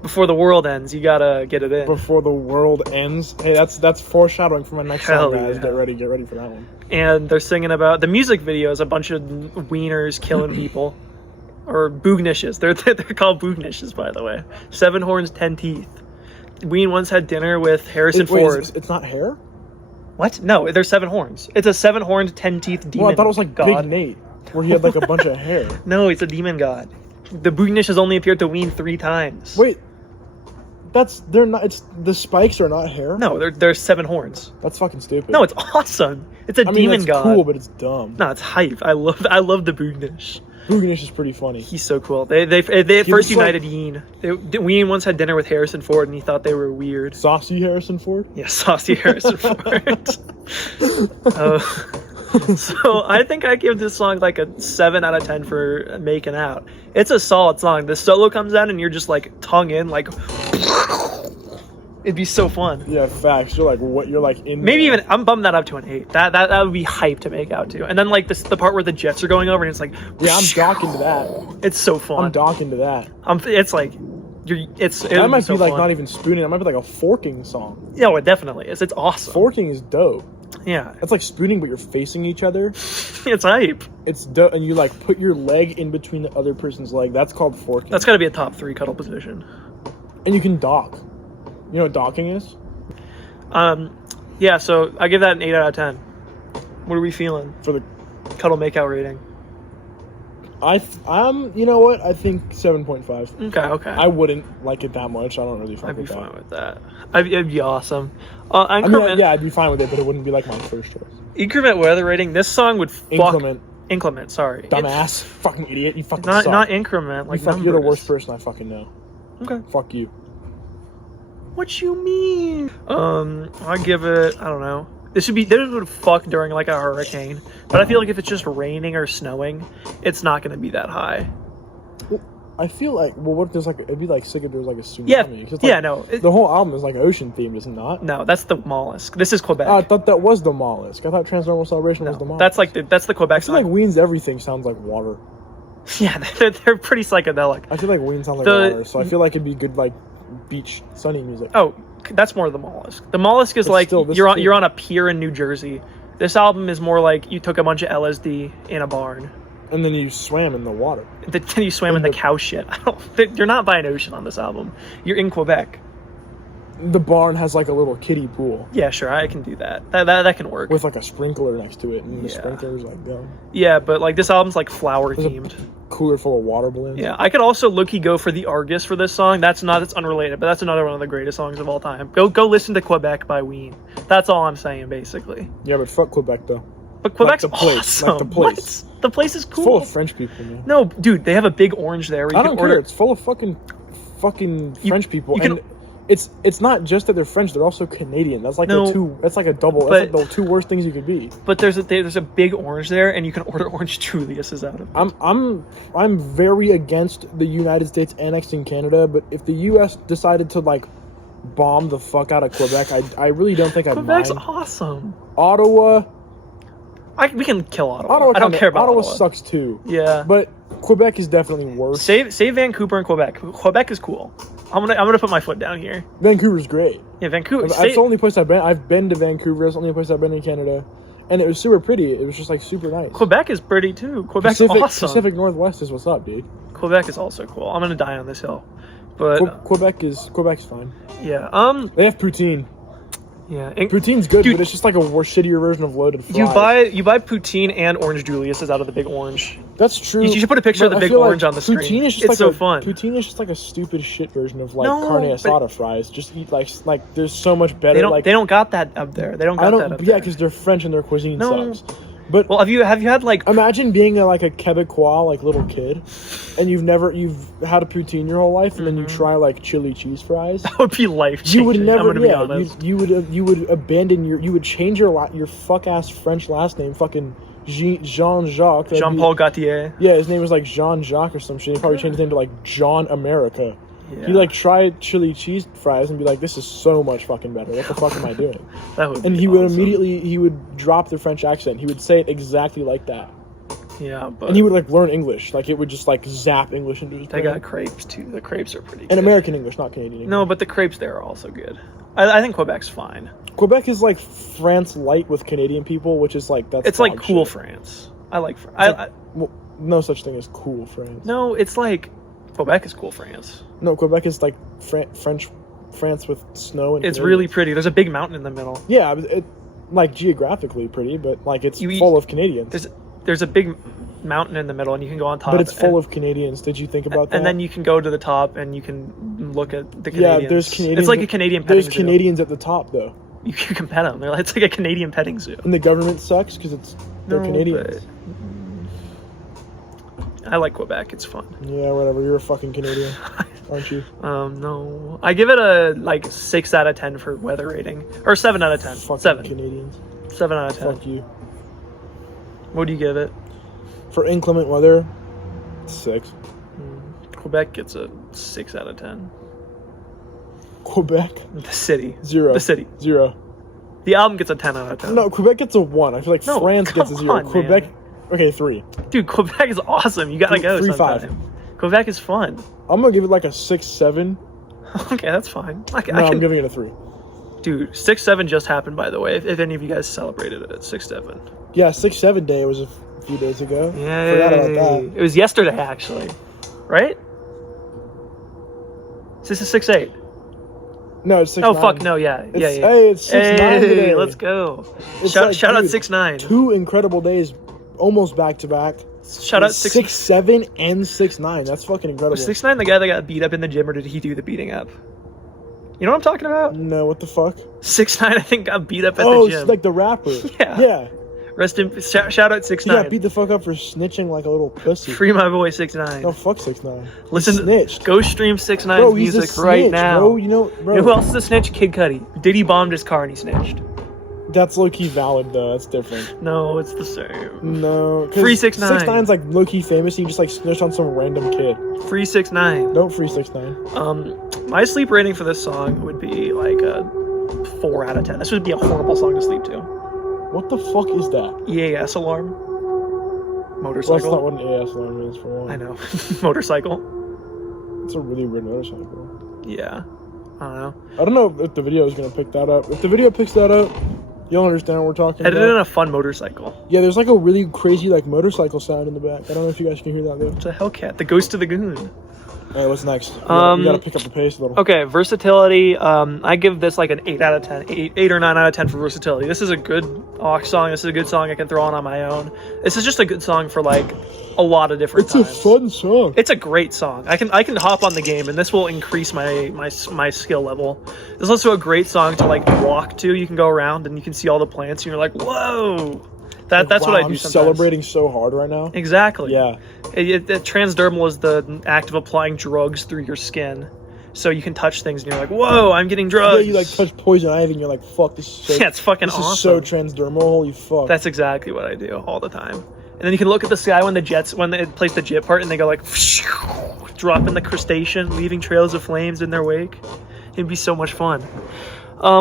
Before the world ends, you gotta get it in. Before the world ends. Hey, that's foreshadowing for my next Hell song, guys. yeah. Get ready for that one. And they're singing about the music video is a bunch of wieners killing people, or boognishes. They're called boognishes, by the way. 7 horns, 10 teeth. Ween once had dinner with Harrison Ford. It's not hair? What? No, they're 7 horns. It's a 7-horned, 10-teeth demon. Well, I thought it was like god. Big Nate, where he had like a bunch of hair. No, it's a demon god. The boognish has only appeared to Ween 3 times. Wait, they're not. It's the spikes are not hair. No, they're 7 horns. That's fucking stupid. No, it's awesome. It's a demon that's god. cool, but it's dumb. No, it's hype. I love the boognish. Boognish is pretty funny. He's so cool. They at first looks united Yeen. Ween once had dinner with Harrison Ford, and he thought they were weird. Saucy Harrison Ford. Yeah, saucy Harrison Ford. So I think I give this song like a 7 out of 10 for making out. It's a solid song. The solo comes out, and you're just like tongue in, like it'd be so fun. Yeah, facts. You're like what? You're like in. Maybe there. even I'm bumping that up to an 8. That would be hype to make out to. And then like the part where the jets are going over, and it's like Yeah, I'm docking to that. It's so fun. I'm docking to that. It's like That might so be like fun. not even spooning. That might be like a forking song. Yeah, it definitely is. It's awesome. Forking is dope. Yeah, That's like spooning, but you're facing each other. it's hype. It's dope, and you like put your leg in between the other person's leg. That's called forking. That's got to be a top 3 cuddle position. And you can dock. You know what docking is? Yeah. So I give that an 8 out of 10. What are we feeling? For the Cuddle makeout rating. you know what? I think 7.5. Okay. I wouldn't like it that much. I don't really fuck I'd be with fine that. with that. It'd be awesome. I Increment. mean, yeah, I'd be fine with it, but it wouldn't be like my first choice. Increment weather rating. This song would fuck. Inclement. Inclement. Sorry. Dumbass. Fucking idiot. You fucking Not suck. not increment. Like you're the numbers. worst person I fucking know. Okay. Fuck you. What you mean? I give it. I don't know. This would fuck during like a hurricane, but I feel like if it's just raining or snowing, it's not going to be that high. I feel like, well, what if there's like, it'd be like sick if there was like a tsunami. Yeah, 'cause it's, yeah, like, no. The whole album is like ocean themed, is it not? No, that's the mollusk. This is Quebec. I thought that was the mollusk. I thought Transnormal Celebration was the no, mollusk. that's the Quebec I feel song. like Ween's everything sounds like water. Yeah, they're pretty psychedelic. I feel like Ween sounds like The- water, so I feel like it'd be good like beach sunny music. Oh, that's more the mollusk. The mollusk is But like still, this you're on too. you're on a pier in New Jersey. This album is more like you took a bunch of LSD in a barn. And then you swam in the water. Then you swam in the cow shit. You're not by an ocean on this album. You're in Quebec. The barn has like a little kiddie pool Yeah, sure, I can do that. That can work. with like a sprinkler next to it, and the Yeah. sprinkler's like dumb. Yeah, but like this album's like flower There's a themed. cooler full of water balloons. Yeah, I could also low-key go for the Argus for this song. That's unrelated, but that's another one of the greatest songs of all time. Go listen to Quebec by Ween. That's all I'm saying, basically. Yeah, but fuck Quebec though. But Quebec's the place, awesome. like the place. What? The place is It's cool. full of French people, man. No, dude, they have a big orange there. Where you I can don't order. care. It's full of fucking French people, you can- and it's not just that they're French; they're also Canadian. That's like No, That's like a double. but- That's like the two worst things you could be. But there's a big orange there, and you can order orange Julius's out of it. I'm very against the United States annexing Canada, but if the U.S. decided to like bomb the fuck out of Quebec, I really don't think I'd Quebec's mind. awesome. Ottawa, we can kill Ottawa. I don't care about Ottawa. Ottawa. Sucks too. Yeah. But Quebec is definitely worse. Save Vancouver and Quebec. Quebec is cool. I'm gonna put my foot down here. Vancouver's great. Yeah, Vancouver. That's the only place I've been. I've been to Vancouver. That's the only place I've been in Canada, and it was super pretty. It was just like super nice. Quebec is pretty too. Quebec's Pacific, awesome. Pacific Northwest is what's up, dude. Quebec is also cool. I'm gonna die on this hill, but Quebec's fine. yeah. They have poutine. Yeah. Poutine's good, Dude, but it's just like a worse, shittier version of loaded fries. you buy poutine and orange Julius's out of the big orange. That's true. You should put a picture of but the I big feel orange like on the screen. Poutine is just It's like so fun. Poutine is just like a stupid shit version of like No, carne but- asada fries. Just eat like there's so much better. They don't got that up there. They don't got that up yeah, there. because they're French and their cuisine No. sucks. But Well, have you had like imagine being like a Quebecois like little kid, and you've had a poutine your whole life, and then you try like chili cheese fries. that would be life changing. You would never, I'm gonna be honest. you would abandon you would change your fuck ass French last name, fucking Jean Jacques. Jean-Paul Gaultier. Yeah, his name was like Jean Jacques or some shit. He probably changed his name to like John America. Yeah. He like tried chili cheese fries and be like, "This is so much fucking better. What the fuck am I doing?" That would. And be he would awesome. he would drop the French accent. He would say it exactly like that, Yeah, but and he would like learn English. Like it would just like zap English into his they brain. got crepes too. The crepes are pretty. And good. American English, not Canadian English. No, but the crepes there are also good. I think Quebec's fine. Quebec is like France light with Canadian people, which is like that's. It's like dog cool shit. France. I like France. It's like- well, no such thing as cool France. No, it's like Quebec is cool France. No, Quebec is like French France with snow and. It's Canadians. really pretty. There's a big mountain in the middle. Yeah, it like geographically pretty, but like it's You eat- full of Canadians. There's a big mountain in the middle, and you can go on top. But it's full and, of Canadians. Did you think about that? And then you can go to the top, and you can look at the yeah, Canadians. there's Canadians. It's like a Canadian petting There's zoo. Canadians at the top though, You can pet them. It's like a Canadian petting zoo. and the government sucks because they're Canadians. I like Quebec. It's fun. Yeah, whatever. You're a fucking Canadian, aren't you? No, I give it a 6 out of 10 for weather rating, or 7 out of 10. Fucking 7. Canadians. 7 out of 10. Fuck you. What do you give it? For inclement weather, 6. Quebec gets a 6 out of 10. Quebec, The city. 0. The city. 0. The album gets a 10 out of 10. No, Quebec gets a 1. I feel like No, France gets a come 0. on, Quebec, man. okay, 3. Dude, Quebec is awesome. You gotta go 3, 5. sometime. Quebec is fun. I'm gonna give it like a 6, 7. Okay, that's fine. No, I'm giving it a 3. Dude, 6-7 just happened, by the way. If any of you guys celebrated it, 6-7. Yeah, 6-7 day was a few days ago. Yay. Forgot about that. It was yesterday, actually. Right? This is 6-8. No, it's 6-9. Oh, fuck, no, yeah. Yeah. Hey, it's 6-9 today. Let's go. It's Shout like, out dude, 6-9. 2 incredible days, almost back to back. Shout out 6-7 and 6-9. That's fucking incredible. Was 6-9 the guy that got beat up in the gym, or did he do the beating up? You know what I'm talking about? No, what the fuck? 6-9, I think, got beat up at Oh, the gym. it's like the rapper. Yeah. Yeah. Rest in shout out 6-9. He got beat the fuck up for snitching like a little pussy. Free my boy 6-9. No, fuck 6-9. Listen, snitched. Go stream 6-9's Bro, he's a music right snitch, now. Bro, you know, bro. You know who else is a snitch? Kid Cudi. Diddy bombed his car and he snitched. That's low-key valid, though. That's different. No, it's the same. No. Free 6ix9ine. 6ix9ine's like low-key famous. He just like snitched on some random kid. Free 6ix9ine. Don't free 6ix9ine. My sleep rating for this song would be like a 4 out of 10. This would be a horrible song to sleep to. What the fuck is that? EAS alarm. Well, that's Motorcycle. not what an AS alarm is for one. I know. Motorcycle. It's a really weird motorcycle. Yeah. I don't know. I don't know if the video is gonna pick that up. If the video picks that up, you'll understand what we're talking Edited about. in a fun motorcycle. Yeah, there's like a really crazy like motorcycle sound in the back. I don't know if you guys can hear that though. It's a Hellcat. The Ghost of the Goon. Alright, what's next? We gotta pick up the pace a little. Okay, versatility. I give this like an 8 out of 10. 8 or 9 out of 10 for versatility. This is a good aux song. This is a good song I can throw on my own. This is just a good song for like a lot of different It's times. a fun song. It's a great song. I can hop on the game, and this will increase my skill level. This is also a great song to like walk to. You can go around and you can see all the plants, and you're like, whoa. That's Wow, what I do I'm sometimes. celebrating so hard right now. Exactly. Yeah. Transdermal is the act of applying drugs through your skin, so you can touch things, and you're like, whoa, I'm getting drugs. Yeah, you like touch poison ivy and you're like, fuck, this is so Yeah, it's fucking this awesome. is so transdermal, holy fuck. That's exactly what I do all the time. And then you can look at the sky when it plays the jet part, and they go like, dropping the crustacean, leaving trails of flames in their wake. It'd be so much fun.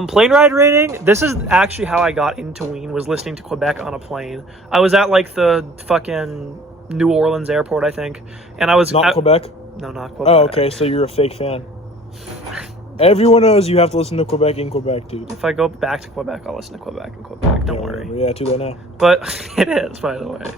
Plane ride rating. This is actually how I got into Wien, was listening to Quebec on a plane. I was at like the fucking New Orleans airport, I think, and I was Not Quebec? No, not Quebec. Oh, okay, so you're a fake fan. Everyone knows you have to listen to Quebec in Quebec, dude. If I go back to Quebec, I'll listen to Quebec in Quebec. Don't worry. Yeah, too late now. But it is, by the way.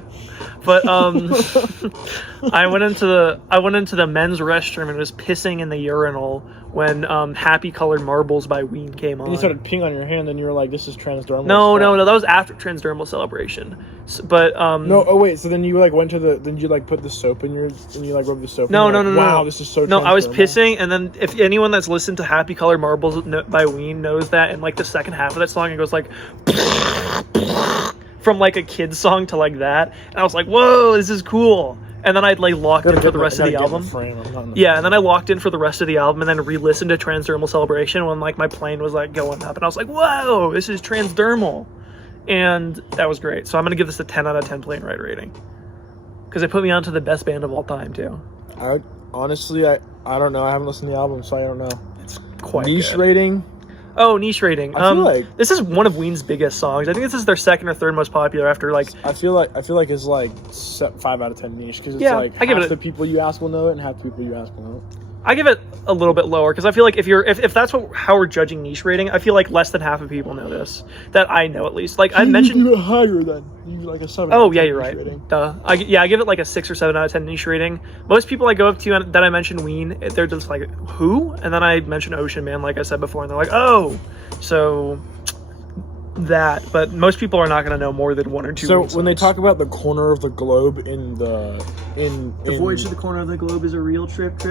But I went into the men's restroom and was pissing in the urinal when Happy Colored Marbles by Ween came on. And you started peeing on your hand, and you were like, "This is transdermal." No, that was after Transdermal Celebration. But No, oh wait, so then you like went to then you like put the soap in and you like rubbed the soap. No, and you're no, like, no, wow, no. this is so. No, I was transdermal." pissing, and then if anyone that's listened to Happy Colored Marbles by Ween knows that in like the second half of that song, it goes like from like a kid's song to like that, and I was like, whoa, this is cool. And then I'd like locked in for the rest of the album. Yeah, and then I locked in for the rest of the album, and then re-listened to Transdermal Celebration when like my plane was like going up, and I was like, whoa, this is Transdermal. And that was great. So I'm gonna give this a 10 out of 10 plane ride rating, because it put me onto the best band of all time too. Honestly, I don't know. I haven't listened to the album, so I don't know. It's quite Niche good. rating. Oh, niche rating. I feel like this is one of Ween's biggest songs. I think this is their second or third most popular after like. I feel like it's like 5 out of 10 niche, because it's Yeah, like I give half it the people you ask will know it, and half the people you ask will know it. I give it a little bit lower, because I feel like if that's how we're judging niche rating, I feel like less than half of people know this, that I know at least. Like I mentioned, you give it higher then. You like a 7. oh yeah, you're niche right. rating. Duh. I give it like a 6 or 7 out of 10 niche rating. Most people I go up to that I mention Ween, they're just like, who? And then I mention Ocean Man, like I said before, and they're like, oh, so that. But most people are not going to know more than 1 or 2. So Ween when they songs. talk about the corner of the globe in the voyage to the corner of the globe is a real trip.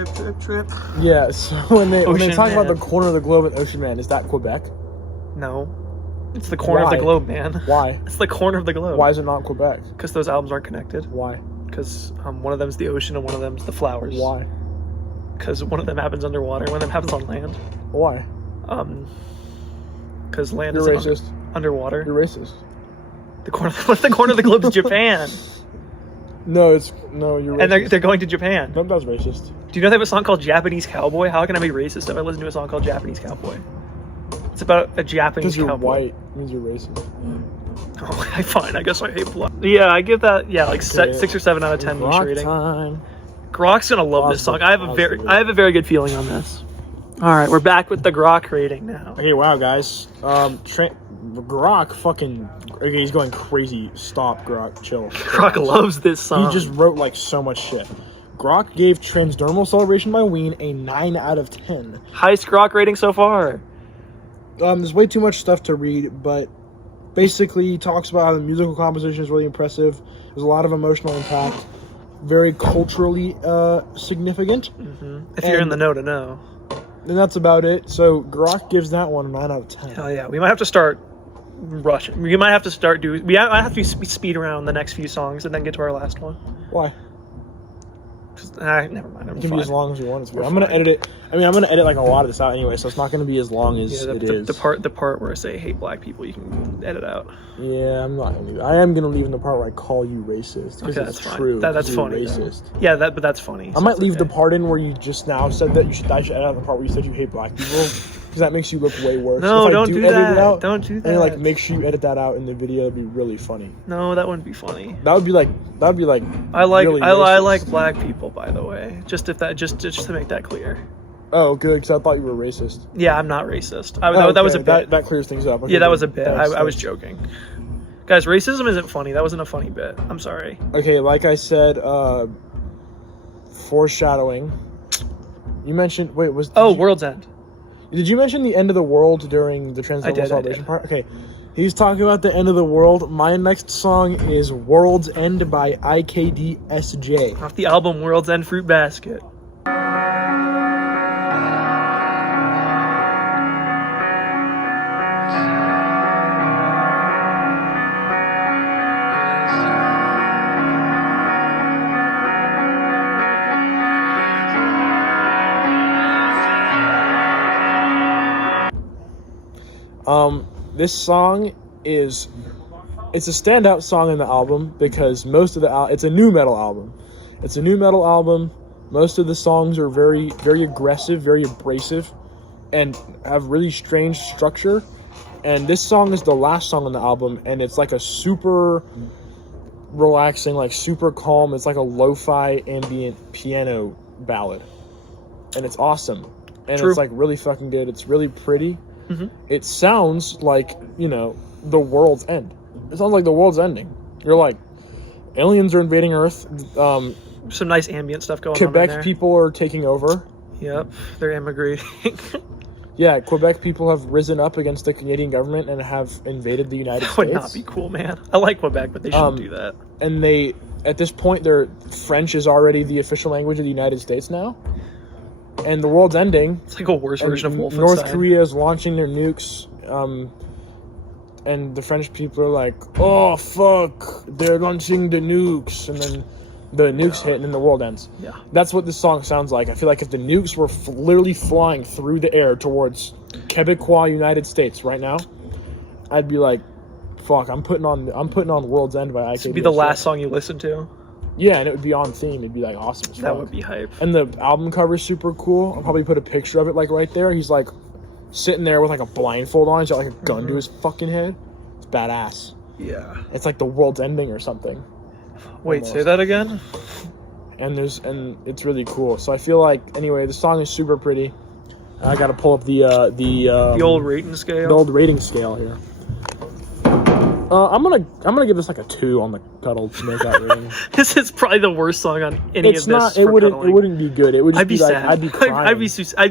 Yeah, so when they Ocean talk about Man. the corner of the globe in Ocean Man, is that Quebec? No, it's the corner of the Why? globe, man. Why? It's the corner of the globe. Why is it not Quebec? Because those albums aren't connected. Why? Because one of them's the ocean and one of them's the flowers. Why? Because one of them happens underwater, one of them happens on land. Why? Because land You're is racist. underwater. You're racist. The corner of the globe is Japan, No, you're racist. and they're going to Japan. No, that's racist. Do you know they have a song called Japanese Cowboy? How can I be racist if I listen to a song called Japanese Cowboy? It's about a Japanese Because you're cowboy. white means you're racist. Oh, fine. I guess I hate blood. Yeah, I give that like 6 or 7 out of 10 niche Rock rating. time. Grok's gonna love this song. I have a very good feeling on this. All right, we're back with the Grok rating now. Okay, wow, guys. Grok fucking. Okay, he's going crazy. Stop, Grok. Chill. Grok loves this song. He just wrote like so much shit. Grok gave Transdermal Celebration by Ween a 9 out of 10. Highest Grok rating so far. There's way too much stuff to read, but basically he talks about how the musical composition is really impressive. There's a lot of emotional impact. Very culturally significant. If you're in the know to know. And that's about it. So Grok gives that one a 9 out of 10. Hell yeah, we might have to start rushing. We might have to start I have to speed around the next few songs and then get to our last one. Why? Never mind. It can be as long as you want it to be. I'm gonna edit it. I mean, I'm gonna edit like a lot of this out anyway, so it's not gonna be as long as it is. The part where I say hate black people, you can edit out. Yeah, I'm not gonna do that. I am gonna leave in the part where I call you racist. Okay, that's it's fine. true. That's you're funny. Racist. Yeah, but that's funny. I might leave the part in where you just now said that I should edit out the part where you said you hate black people, because that makes you look way worse. No, if don't I do edit that. It out, Don't do that. And like make sure you edit that out in the video. That'd be really funny. No, that wouldn't be funny. That'd be like. I like really I racist. like black people, by the way. Just to make that clear. Oh, good, because I thought you were racist. Yeah, I'm not racist. That was a okay. bit. That clears things up. Okay, Yeah, that good. was a bit. I was Thanks. joking. Guys, racism isn't funny. That wasn't a funny bit. I'm sorry. Okay, like I said, foreshadowing. You mentioned. Wait, World's End. Did you mention the end of the world during the Transcendental Celebration part? Okay. He's talking about the end of the world. My next song is World's End by IKDSJ. Off the album World's End Fruit Basket. This song it's a standout song in the album because most of it's a new metal album. It's a new metal album. Most of the songs are very, very aggressive, very abrasive, and have really strange structure. And this song is the last song on the album, and it's like a super relaxing, like super calm. It's like a lo-fi ambient piano ballad, and it's awesome. And True. It's like really fucking good. It's really pretty. Mm-hmm. It sounds like, the world's end. It sounds like the world's ending. You're like, aliens are invading Earth. Some nice ambient stuff going on in Quebec there. people are taking over. Yep, they're immigrating. Yeah, Quebec people have risen up against the Canadian government and have invaded the United That States. would not be cool, man. I like Quebec, but they shouldn't do that. And at this point, French is already the official language of the United States now. And the world's ending. It's like a worse version of Wolfenstein. North Korea is launching their nukes. And the French people are like, oh, fuck, they're launching the nukes. And then the nukes hit and then the world ends. Yeah. That's what this song sounds like. I feel like if the nukes were literally flying through the air towards Quebecois United States right now, I'd be like, fuck, I'm putting on World's End by IKDSJ. This would be the last song you listen to. Yeah, and it would be on theme. It'd be like awesome as fuck. That would be hype. And the album cover is super cool. I'll probably put a picture of it like right there. He's like sitting there with like a blindfold on. He's got like a gun to his fucking head. It's badass. Yeah. It's like the world's ending or something. Wait, Almost. say that again? And it's really cool. So I feel like, anyway, the song is super pretty. I gotta pull up the old rating scale. The old rating scale here. I'm gonna give this like a 2 on the cuddle to make that rating. This is probably the worst song on any It's of this. not. for It cuddling. wouldn't be good. It would just I'd be like, sad. I'd be crying. I'd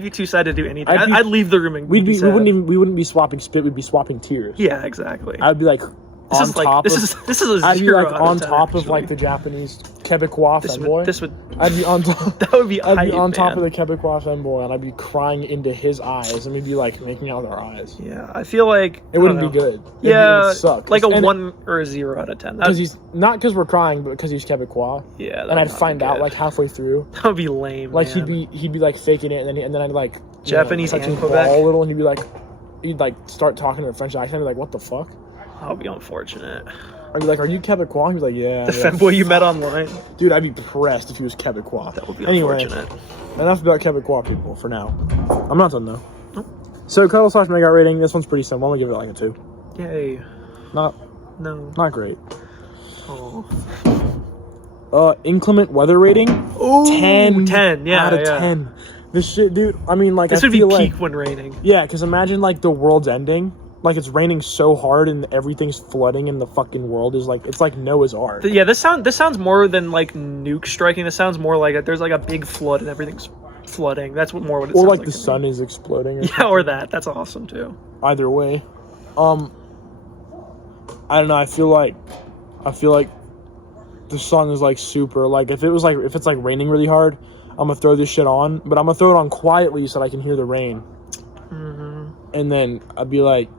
be too sad to do anything. I'd be- I'd leave the room and we be sad. wouldn't be swapping spit. We'd be swapping tears. Yeah, exactly. I'd be like This on is like top this of. is this is a I'd be 0 like out on 10, top of actually. like the Japanese Quebecois femboy. This would I'd be on top. that would be I'd hype, be on top man. of the Quebecois femboy, and I'd be crying into his eyes, and we'd be like making out with our eyes. Yeah, I feel like It wouldn't be good. Yeah, it would suck. like a And 1 or a 0 out of 10. because he's not because we're crying, but because he's Quebecois. Yeah, that and would I'd not find be out good. like halfway through. That would be lame. Like man. he'd be like faking it, and then I'd like Japanese touch and his Quebec? ball a little, and he'd like start talking in a French accent. I'd be like, what the fuck? That would be unfortunate. I'd be like, are you Quebecois? He'd be like, yeah. The yeah. femboy you met online. Dude, I'd be pressed if he was Quebecois. That would be Anyway, unfortunate. enough about Quebecois people for now. I'm not done though. So cuddle slash make out rating. This one's pretty simple. I'm gonna give it like a 2. Yay. Not No. great. Oh. Inclement weather rating. Ooh, 10 yeah, out of yeah. 10. This shit, dude. I mean, like This I would be feel peak like when raining. yeah, because imagine like the world's ending. Like it's raining so hard and everything's flooding and the fucking world is like it's like Noah's Ark. Yeah, this sounds more than like nuke striking. This sounds more like there's like a big flood and everything's flooding. That's what it Or sounds like like the to me. sun is exploding. Or Yeah, or that. That's awesome too. Either way, I don't know. I feel like the song is like super. Like if it's like raining really hard, I'm gonna throw this shit on, but I'm gonna throw it on quietly so that I can hear the rain. Mm-hmm. And then I'd be like,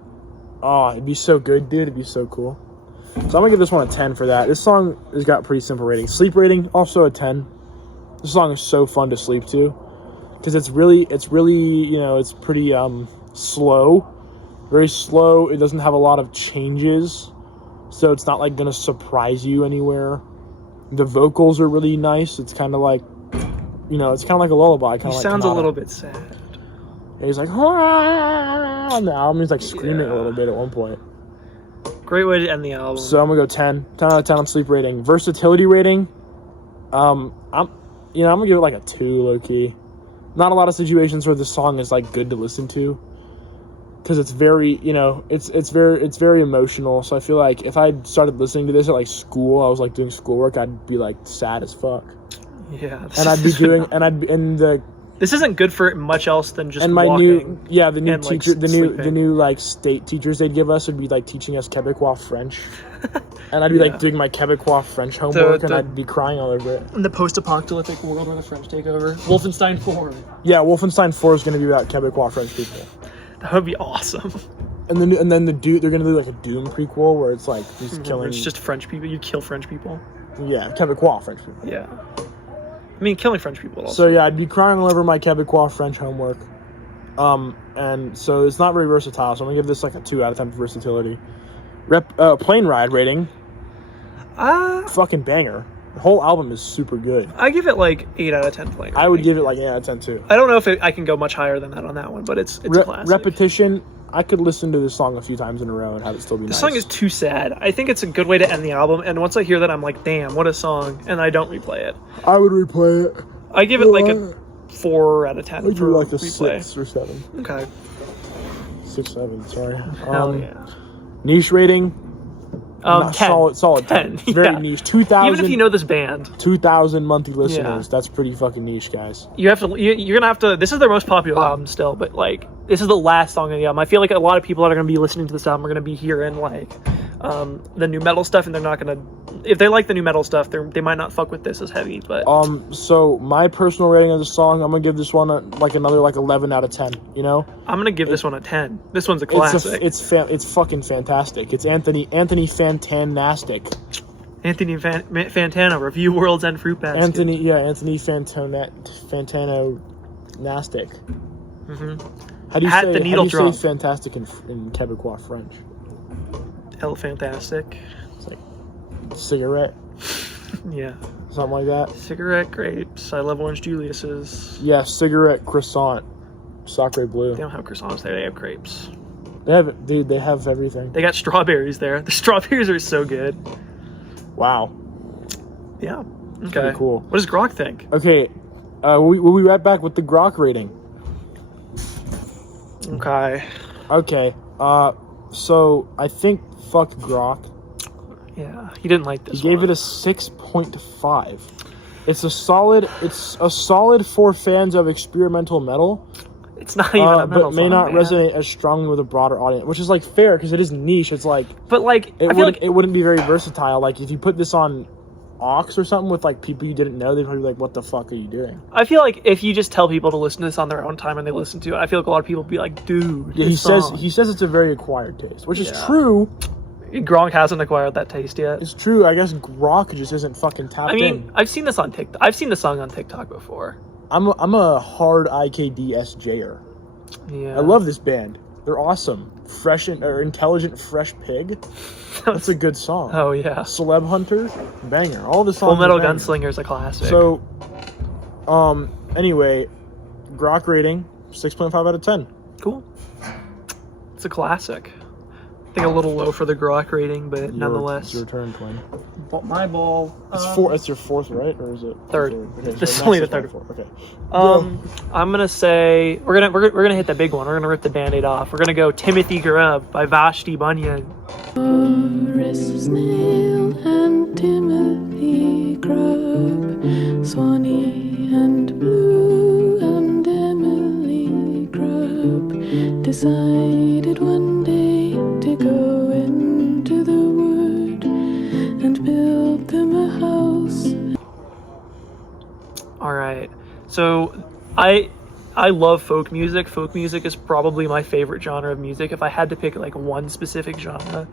oh, it'd be so good, dude. It'd be so cool. So I'm gonna give this one a 10 for that. This song has got pretty simple rating. Sleep rating also a 10. This song is so fun to sleep to, because it's really, you know, it's pretty slow, very slow. It doesn't have a lot of changes, so it's not like gonna surprise you anywhere. The vocals are really nice. It's kind of like, you know, it's kind of like a lullaby. He sounds a little bit sad. And he's like, "Hurrah!" on the album. He's like screaming a little bit at one point. Great way to end the album. So I'm gonna go 10 out of 10 on sleep rating. Versatility rating, I'm gonna give it like a 2, low key. Not a lot of situations where the song is like good to listen to, because it's very, you know, it's very emotional. So I feel like if I started listening to this at like school, I was like doing schoolwork, I'd be like sad as fuck. Yeah, And I'd be doing, This isn't good for much else than just and my walking. the new and, like, teacher, the sleeping. new like state teachers they'd give us would be like teaching us Quebecois French, and I'd be like doing my Quebecois French homework, and I'd be crying all over it. In the post-apocalyptic world where the French take over, Wolfenstein 4. Yeah, Wolfenstein 4 is going to be about Quebecois French people. That would be awesome. And then they're going to do like a Doom prequel where it's like just killing. It's just French people. You kill French people. Yeah, Quebecois French people. Yeah. I mean, killing French people also. So yeah, I'd be crying all over my Quebecois French homework. And so it's not very versatile, so I'm gonna give this like a 2 out of 10 for versatility. Plane ride rating. Fucking banger. The whole album is super good. I give it like 8 out of 10 playing. I would give it like 8 out of 10 too. I don't know if I can go much higher than that on that one, but it's a classic. Repetition. I could listen to this song a few times in a row and have it still be nice. The song is too sad. I think it's a good way to end the album, and once I hear that, I'm like, damn, what a song, and I don't replay it. I would replay it. I give it like a 4 out of 10 I give for it like a replay. 6 or 7. Okay. 6, 7, sorry. Hell yeah. Niche rating. 10. Solid 10. Very Yeah. niche. 2,000. Even if you know this band. 2,000 monthly listeners. Yeah. That's pretty fucking niche, guys. You're gonna have to. This is their most popular album still, but like this is the last song on the album. I feel like a lot of people that are gonna be listening to this album are gonna be hearing like the new metal stuff, and they're not gonna. If they like the new metal stuff, they might not fuck with this as heavy. But so my personal rating of the song, I'm gonna give this one another 11 out of 10. You know, I'm gonna give this one a 10. This one's a classic. It's fucking fantastic. It's Anthony Fantastic. Anthony Fantano, Review World's End Fruit Basket. Anthony Fantano Nastic. Mm-hmm. How do you At say the needle drum. say fantastic in Quebecois French? El Fantastic. It's like cigarette, Yeah. something like that. Cigarette grapes. I love Orange Julius's. Yeah, cigarette croissant, sacre bleu. They don't have croissants there. They have grapes. They have everything. They got strawberries there. The strawberries are so good. Wow. Yeah. Okay. Pretty cool. What does Grok think? Okay, we'll be right back with the Grok rating. Okay. Okay. So I think fuck Grok. Yeah, he didn't like this. He gave it a 6.5. It's a solid for fans of experimental metal. It's not even a metal but may song, not man. resonate as strongly with a broader audience, which is like fair because it is niche. It's like, But like, it I feel wouldn't it wouldn't be very versatile. Like if you put this on aux or something with like people you didn't know, they'd probably be like, "What the fuck are you doing?" I feel like if you just tell people to listen to this on their own time and they listen to it, I feel like a lot of people would be like, "Dude, Yeah, he says it's a very acquired taste, which is Yeah. true. Gronk hasn't acquired that taste yet." It's true. I guess Grok just isn't fucking tapped I mean, in. I've seen this on TikTok. I've seen the song on TikTok before. I'm a hard IKDSJer. Yeah, I love this band. They're awesome. Intelligent fresh pig. That's a good song. Oh yeah, Celeb Hunter, banger. All the songs. Full Metal are bangers. Gunslinger is a classic. So, anyway, Grok rating 6.5 out of 10. cool. It's a classic. I think a little low for the Grok rating, but nonetheless. It's your turn, Twin. My ball. It's your fourth, right? Or is it Third. Okay, This is so only Max the is third. fourth. Okay. I'm gonna say we're gonna hit the big one. We're gonna rip the Band-Aid off. We're gonna go Timothy Grub by Vashti Bunyan. Horace Snail and Timothy Grub, Swanee and Blue and Emily Grub decided one day to go into the wood and build them a house. All right. So I love folk music. Folk music is probably my favorite genre of music. If I had to pick like one specific genre,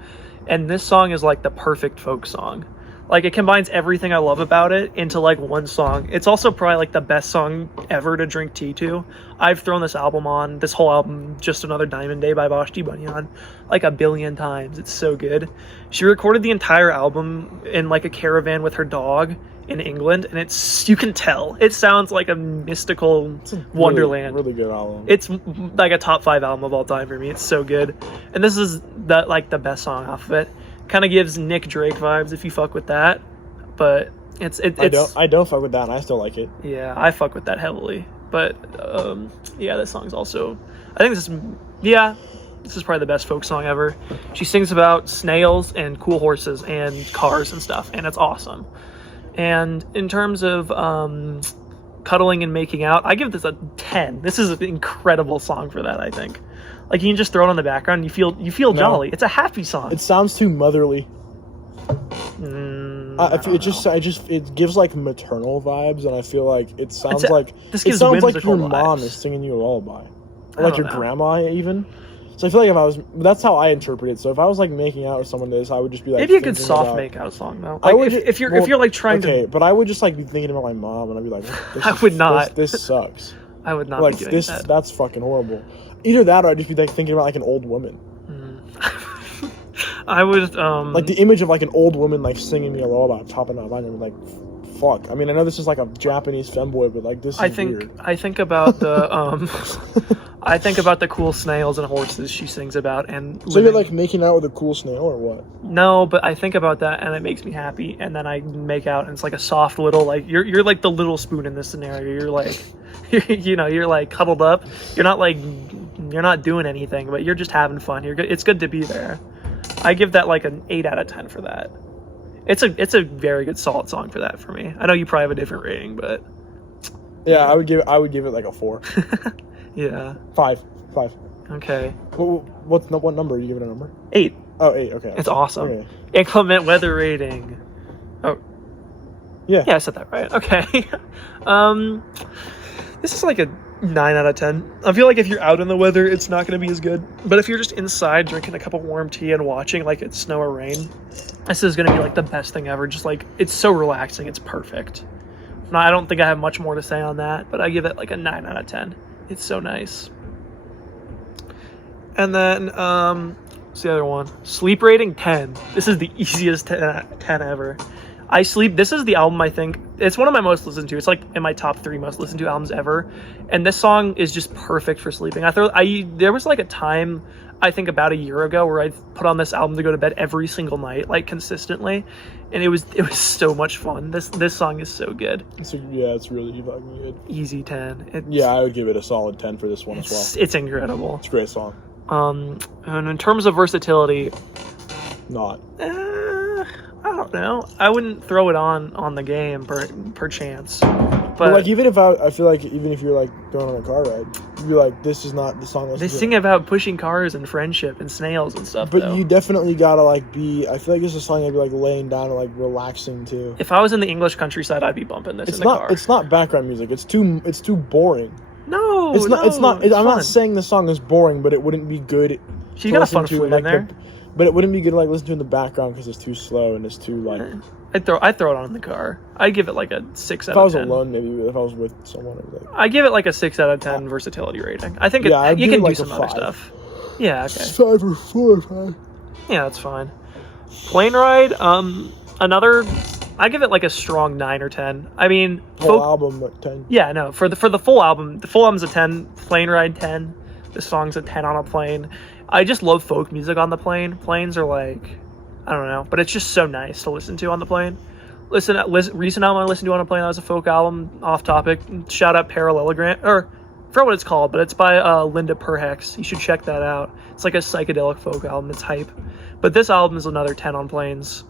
and this song is like the perfect folk song. Like, it combines everything I love about it into, like, one song. It's also probably, like, the best song ever to drink tea to. I've thrown this whole album, Just Another Diamond Day by Vashti Bunyan, like, a billion times. It's so good. She recorded the entire album in, like, a caravan with her dog in England, and you can tell. It sounds like a mystical wonderland. Really good album. It's, like, a top 5 album of all time for me. It's so good. And this is, the best song off of it. Kind of gives Nick Drake vibes if you fuck with that, but it's I don't fuck with that, and I still like it. Yeah, I fuck with that heavily, but yeah, this song's also, I think this is probably the best folk song ever. She sings about snails and cool horses and cars and stuff, and it's awesome. And in terms of cuddling and making out, I give this a 10. This is an incredible song for that, I think. Like, you can just throw it on the background and you feel jolly. It's a happy song. It sounds too motherly. It gives like maternal vibes, and I feel like it sounds like your mom is singing you a lullaby, or like your grandma even. So I feel like that's how I interpret it. So if I was like making out with someone, I would just be like, maybe a good soft make out song though. Like if you're like trying to. Okay, but I would just like be thinking about my mom, and I'd be like, I would not. This sucks. I would not like be doing this. That. That's fucking horrible. Either that, or I'd just be like thinking about like an old woman. I would like the image of like an old woman like singing me a lullaby, popping out my mind, like, fuck. I mean, I know this is like a Japanese femboy, but like this is weird. I think about the I think about the cool snails and horses she sings about, and so you're like making out with a cool snail or what? No, but I think about that and it makes me happy, and then I make out and it's like a soft little, like, you're like the little spoon in this scenario. You're like you're like cuddled up. You're not doing anything, but you're just having fun. It's good to be there. I give that like an 8 out of 10 for that. It's a very good solid song for that for me. I know you probably have a different rating, but yeah, I would give it like a 4. Yeah. 5. Okay. What number? You give it a number? 8. Oh, 8. Okay. It's awesome. Okay. Inclement weather rating. Oh. Yeah, I said that right. Okay. This is like a 9 out of 10. I feel like if you're out in the weather, it's not going to be as good. But if you're just inside drinking a cup of warm tea and watching like it's snow or rain, this is going to be like the best thing ever. Just like, it's so relaxing. It's perfect. Now, I don't think I have much more to say on that, but I give it like a 9 out of 10. It's so nice. And then, what's the other one? Sleep rating 10. This is the easiest 10 ever. This is the album, I think, it's one of my most listened to. It's like in my top 3 most listened to albums ever. And this song is just perfect for sleeping. There was like a time, I think about a year ago, where I put on this album to go to bed every single night, like consistently. And it was so much fun. This song is so good. Yeah, it's really fucking good. Easy 10. Yeah, I would give it a solid 10 for this one as well. It's incredible. It's a great song. And in terms of versatility, not. I don't know. I wouldn't throw it on the game per chance. But like, even if I feel like even if you're like going on a car ride, you'd be like, this is not the song. They sing about pushing cars and friendship and snails and stuff. But though. You definitely gotta like be. I feel like it's a song I'd be like laying down and like relaxing to. If I was in the English countryside, I'd be bumping this in the car. It's not background music. It's too boring. No, it's not. It's not. I'm fun. not saying the song is boring, but it wouldn't be good. She got a fun flute in there. But it wouldn't be good to like listen to in the background because it's too slow and it's too like. I'd throw it on in the car. I'd give it like a 6 out of 10. If I was alone, maybe. If I was with someone, I'd like. I give it like a 6 out of 10 versatility rating. I think you can do some other stuff. Yeah. Okay. 5 or 4, 5. Yeah, that's fine. Plane ride. Another. I give it like a strong 9 or 10. I mean, whole album at 10. Yeah, no. For the full album, the full album's a 10. Plane ride 10. The song's a 10 on a plane. I just love folk music on the plane. Planes are like, I don't know, but it's just so nice to listen to on the plane. Recent album I listened to on a plane, that was a folk album, off topic. Shout out Parallelogram, or I forgot what it's called, but it's by Linda Perhex. You should check that out. It's like a psychedelic folk album. It's hype. But this album is another 10 on planes.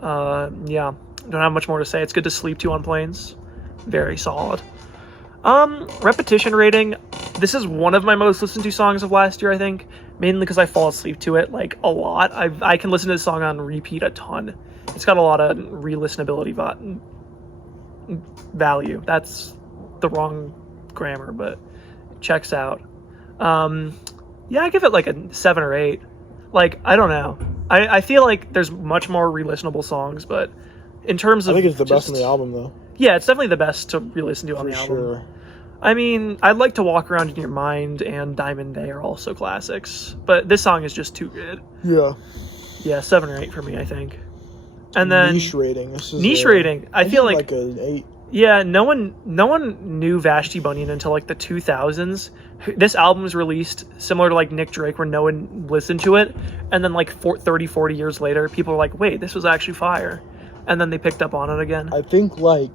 Yeah, don't have much more to say. It's good to sleep to on planes. Very solid. Repetition rating. This is one of my most listened to songs of last year, I think. Mainly because I fall asleep to it, like, a lot. I can listen to this song on repeat a ton. It's got a lot of re-listenability value. That's the wrong grammar, but it checks out. Yeah, I give it like a 7 or 8. Like, I don't know. I feel like there's much more re-listenable songs, but in terms of I think it's the best just- on the album, though. Yeah, it's definitely the best to re-listen to on For the album. sure. I mean, I'd like to Walk Around in Your Mind and Diamond Day are also classics, but this song is just too good. Yeah. Yeah, 7 or 8 for me, I think. And then niche rating. This is niche rating. I feel like an 8. yeah, no one knew Vashti Bunyan until like the 2000s. This album was released similar to like Nick Drake, where no one listened to it, and then like 40 years later, people were like, "Wait, this was actually fire," and then they picked up on it again. I think like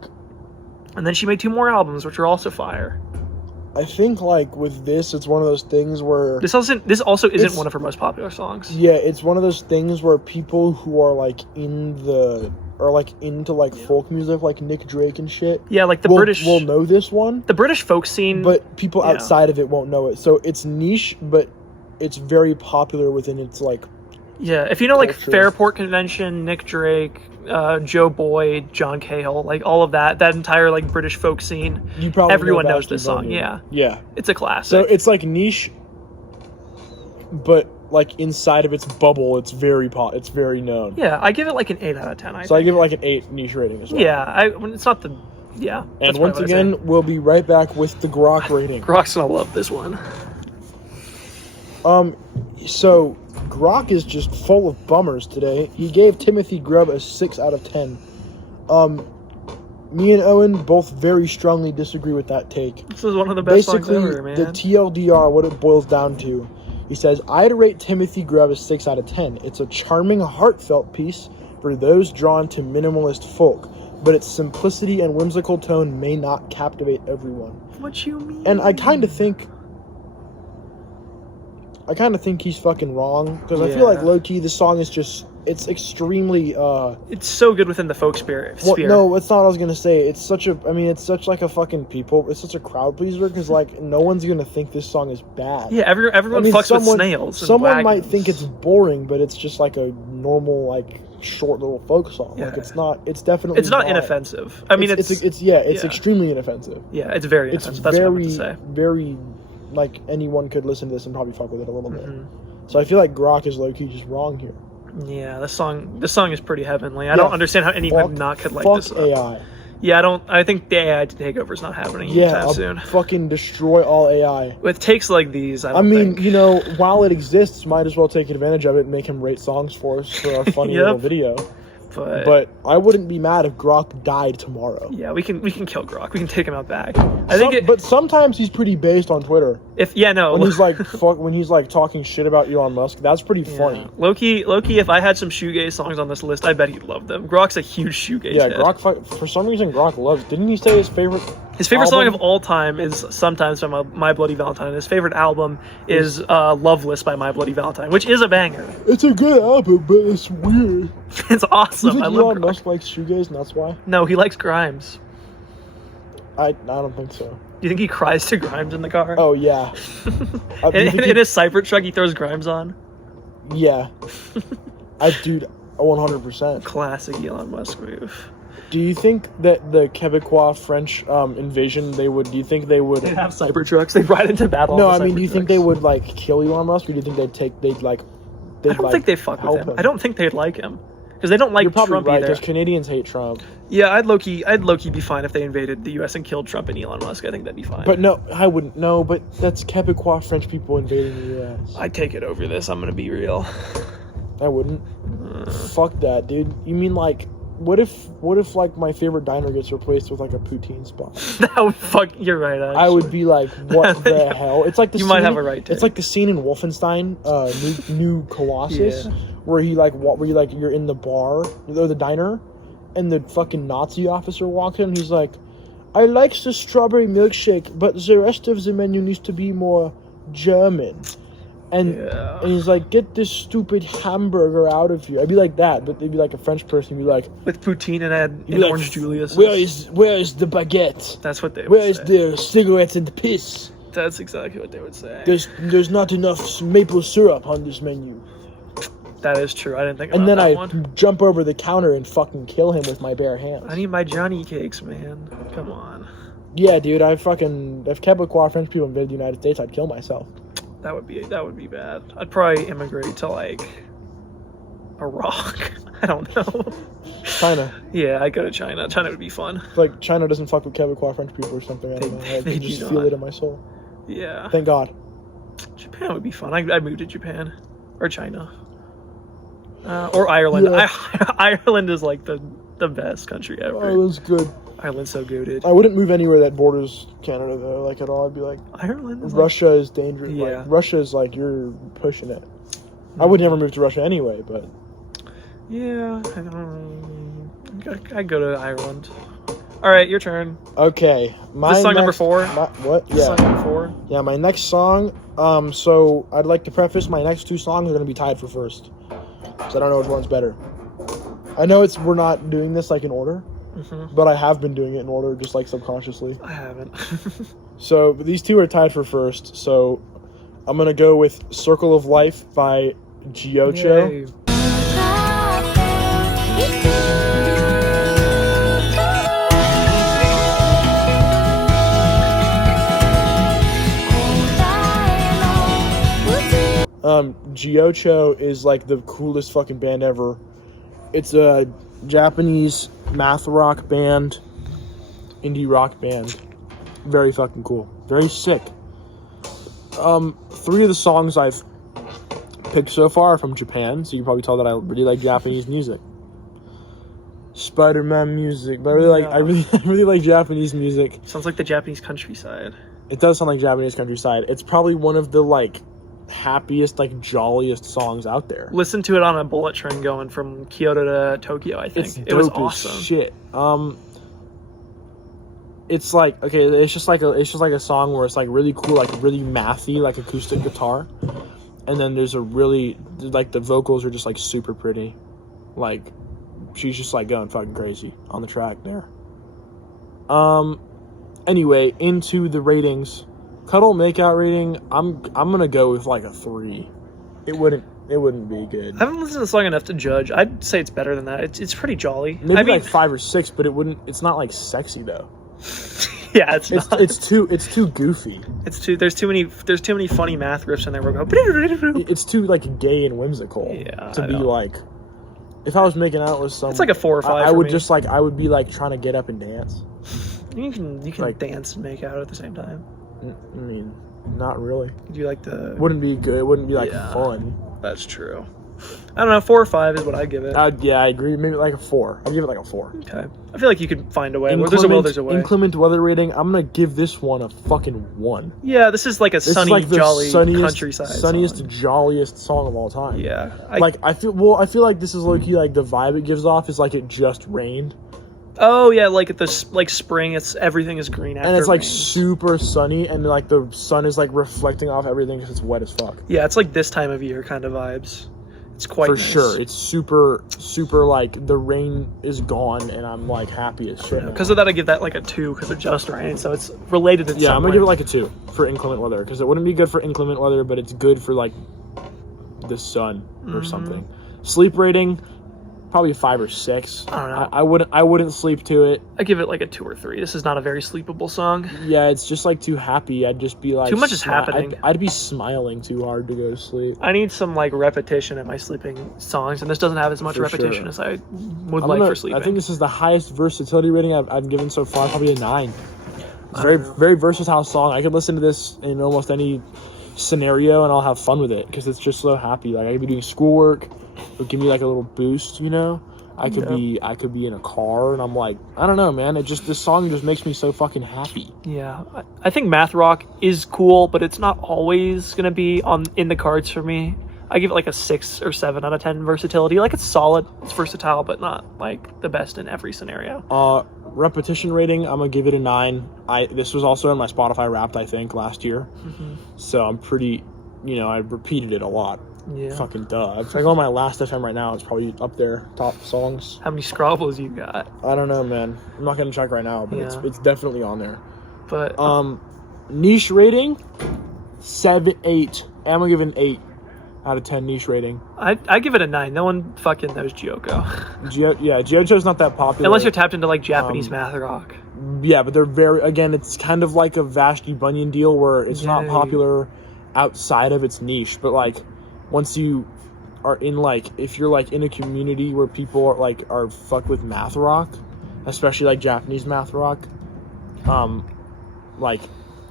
And then she made 2 more albums, which are also fire. with this, it's one of those things where This also isn't It's- one of her most popular songs. yeah, it's one of those things where people who are like into like folk music, like Nick Drake and shit, Yeah, like the will British know this one, the British folk scene. but people yeah. outside of it won't know it. So it's niche, but it's very popular within its like. yeah, if you know like culture. Fairport Convention, Nick Drake, Joe Boyd, John Cahill, like all of that entire like British folk scene, You probably everyone know knows Vashti this song. Bunyan. Yeah, Yeah. it's a classic. So it's like niche, but like inside of its bubble, it's very it's very known. yeah, I give it like an 8 out of 10. So I give it like an 8 niche rating as well. Yeah, it's not the yeah. And once again, we'll be right back with the Grok rating. Grok's gonna love this one. So Grok is just full of bummers today. He gave Timothy Grubb a 6 out of 10. Me and Owen both very strongly disagree with that take. This is one of the best Basically, songs ever, man. the TLDR, what it boils down to, he says, I'd rate Timothy Grubb a 6 out of 10. It's a charming, heartfelt piece for those drawn to minimalist folk, but its simplicity and whimsical tone may not captivate everyone. What you mean? And I kind of think he's fucking wrong, because I feel like Yeah. low-key this song is just, it's extremely It's so good within the folk sphere. no, it's not what I was gonna say. It's such like a fucking it's such a crowd pleaser, because like no one's gonna think this song is bad. Yeah, everyone fucks with snails. And Someone might wagons. think it's boring, but it's just like a normal, like short little folk song. Yeah. Like it's definitely It's not inoffensive. I mean, it's yeah. yeah. extremely inoffensive. Yeah, it's very It's inoffensive. That's what I meant very to say. very like anyone could listen to this and probably fuck with it a little bit. Mhm. So I feel like Grok is low key just wrong here. Yeah, this song is pretty heavenly. I don't understand how anyone not could like fuck this song. AI. Yeah, I think the AI takeover is not happening Yeah, anytime I'll soon. fucking destroy all AI. With takes like these, I mean, think. you know, while it exists, might as well take advantage of it and make him rate songs for us for our funny Yep. little video. But I wouldn't be mad if Grok died tomorrow. yeah, we can kill Grok. We can take him out back. I think But sometimes he's pretty based on Twitter. When he's like when he's like talking shit about Elon Musk, that's pretty funny. Loki, if I had some shoegaze songs on this list, I bet he'd love them. Grok's a huge shoegaze Yeah, head. Grok. For some reason, Grok loves. Didn't he say his favorite? His favorite song album? of all time is Sometimes by My Bloody Valentine. His favorite album is Loveless by My Bloody Valentine, which is a banger. It's a good album, but it's weird. It's awesome. You I think love Elon Grok. Musk likes shoegaze, and that's why? No, he likes Grimes. I don't think so. Do you think he cries to Grimes in the car? Oh yeah. Do you think in his Cypher truck, he throws Grimes on. Yeah. Dude, 100%. Classic Elon Musk move. Do you think that the Quebecois French invasion, do you think they would... They have Cyber trucks. They ride into battle. No, on I the mean, do you Cybertrucks. think they would, like, kill Elon Musk, or do you think they'd I don't think they fuck with him. I don't think they'd like him. Because they don't like You're probably Trump right, either. because Canadians hate Trump. Yeah, I'd low-key be fine if they invaded the US and killed Trump and Elon Musk. I think that'd be fine. But no, I wouldn't. No, but that's Quebecois French people invading the U.S. I'd take it over this. I'm gonna be real. I wouldn't. Fuck that, dude. You mean, like, what if like, my favorite diner gets replaced with, like, a poutine spot? That would fuck. You're right. Actually. I would be like, what the hell? It's like the You scene, might have a right It's take. like the scene in Wolfenstein, New Colossus, Yeah. where you're in the bar, or the diner, and the fucking Nazi officer walks in, and he's like, I like the strawberry milkshake, but the rest of the menu needs to be more German. And Yeah. and he's like, get this stupid hamburger out of here. I'd be like that, but they'd be like a French person, be like, With poutine and you'd be and like, Orange Julius. where is the baguette? That's what they would Where is say. the cigarettes and the piss? That's exactly what they would say. There's not enough maple syrup on this menu. That is true. I didn't think about And then that I one. jump over the counter and fucking kill him with my bare hands. I need my Johnny cakes, man. Come on. Yeah, dude, if Quebecois French people invaded the United States, I'd kill myself. That would be bad. I'd probably immigrate to like A rock? I don't know. China. Yeah, I'd go to China. China would be fun. Like, China doesn't fuck with Quebecois French people or something. I don't know. Like, they I do just not. feel it in my soul. Yeah. Thank God. Japan would be fun. I'd move to Japan. Or China. Or Ireland. Yeah. Ireland is like the best country ever. Ireland's good. Ireland's so goated. I wouldn't move anywhere that borders Canada, though, like, at all. I'd be like, Ireland is Russia is dangerous. Yeah. Like, Russia is like, you're pushing it. I would never move to Russia anyway, but... Yeah, I'd go to Ireland. All right, your turn. Okay. This song number 4? What? This song number 4? Yeah, my next song, so I'd like to preface my next 2 songs are going to be tied for first. So I don't know which one's better. I know we're not doing this, like, in order, but I have been doing it in order, just, like, subconsciously. I haven't. So, but these 2 are tied for first, so I'm going to go with Circle of Life by Giocho. Yay. Giocho is like the coolest fucking band ever. It's a Japanese math rock band, indie rock band. Very fucking cool. Very sick. 3 of the songs I've picked so far are from Japan, so you can probably tell that I really like Japanese music. Spider-Man music, but I really like Japanese music. Sounds like the Japanese countryside. It does sound like Japanese countryside. It's probably one of the like happiest, like jolliest songs out there. Listen to it on a bullet train going from Kyoto to Tokyo, I think. It's It was dope awesome. as shit. It's like, okay, it's just like a song where it's like really cool, like really mathy, like acoustic guitar, and then there's a really, like, the vocals are just like super pretty, like she's just like going fucking crazy on the track there. Anyway, into the ratings. Cuddle Makeout rating, I'm gonna go with like a 3. It wouldn't be good. I haven't listened to the song enough to judge. I'd say it's better than that. It's pretty jolly. Maybe like 5 or 6, but it's not like sexy though. Yeah, it's not. It's too goofy. There's too many funny math riffs in there. We're going. It's too like gay and whimsical. Yeah, to be like, if I was making out with someone, it's like a 4 or 5. I for would me. just like, I would be like trying to get up and dance. You can like, dance and make out at the same time. I mean, not really. Do you like the? Wouldn't be good. It wouldn't be like fun. That's true. I don't know. 4 or 5 is what I'd give it. Yeah, I agree. Maybe like a 4. I'd give it like a 4. Okay. I feel like you could find a way. Where there's a will, there's a way. Inclement weather rating. I'm gonna give this one a fucking 1. Yeah, this is like a sunny, like the jolly sunniest, countryside song. jolliest song of all time. Yeah. I feel like this is low-key, like the vibe it gives off is like it just rained. Oh yeah, like at the spring, everything is green after. And it's like it rains. super sunny, and like the sun is like reflecting off everything because it's wet as fuck. Yeah, it's like this time of year kind of vibes. It's quite for nice. sure. It's super like the rain is gone, and I'm like happy as shit. Because of that, I give that like a 2 because it just rained, so it's related to. Yeah, I'm gonna give it like a 2 for inclement weather because it wouldn't be good for inclement weather, but it's good for like the sun or something. Sleep rating. Probably a 5 or 6. I don't know. I wouldn't sleep to it. I give it like a 2 or 3. This is not a very sleepable song. Yeah, it's just like too happy. I'd just be like too much is happening. I'd be smiling too hard to go to sleep. I need some like repetition in my sleeping songs, and this doesn't have as much repetition as I would for sleeping. I think this is the highest versatility rating I've given so far. Probably a 9. It's very versatile song. I could listen to this in almost any scenario, and I'll have fun with it because it's just so happy. Like I could be doing schoolwork. It'll give me like a little boost, you know. I could be in a car, and I'm like, I don't know, man. This song just makes me so fucking happy. Yeah, I think math rock is cool, but it's not always gonna be in the cards for me. I give it like a 6 or 7 out of 10 versatility. Like it's solid, it's versatile, but not like the best in every scenario. Repetition rating, I'm gonna give it a 9. This was also in my Spotify Wrapped, I think, last year. So I'm pretty, I repeated it a lot. Yeah. Fucking duh. If I go on my last FM right now, it's probably up there, top songs. How many scrabbles you got? I don't know, man. I'm not gonna check right now, but it's definitely on there. But niche rating, 7, 8. I'm gonna give it an 8 out of 10 niche rating. I give it a 9. No one fucking knows Gyoko. Giocho's not that popular. Unless you're tapped into like Japanese math rock. Yeah, but they're it's kind of like a Vashti Bunyan deal where it's not popular outside of its niche, but like once you are in like, if you're like in a community where people are fucked with math rock, especially like Japanese math rock, like,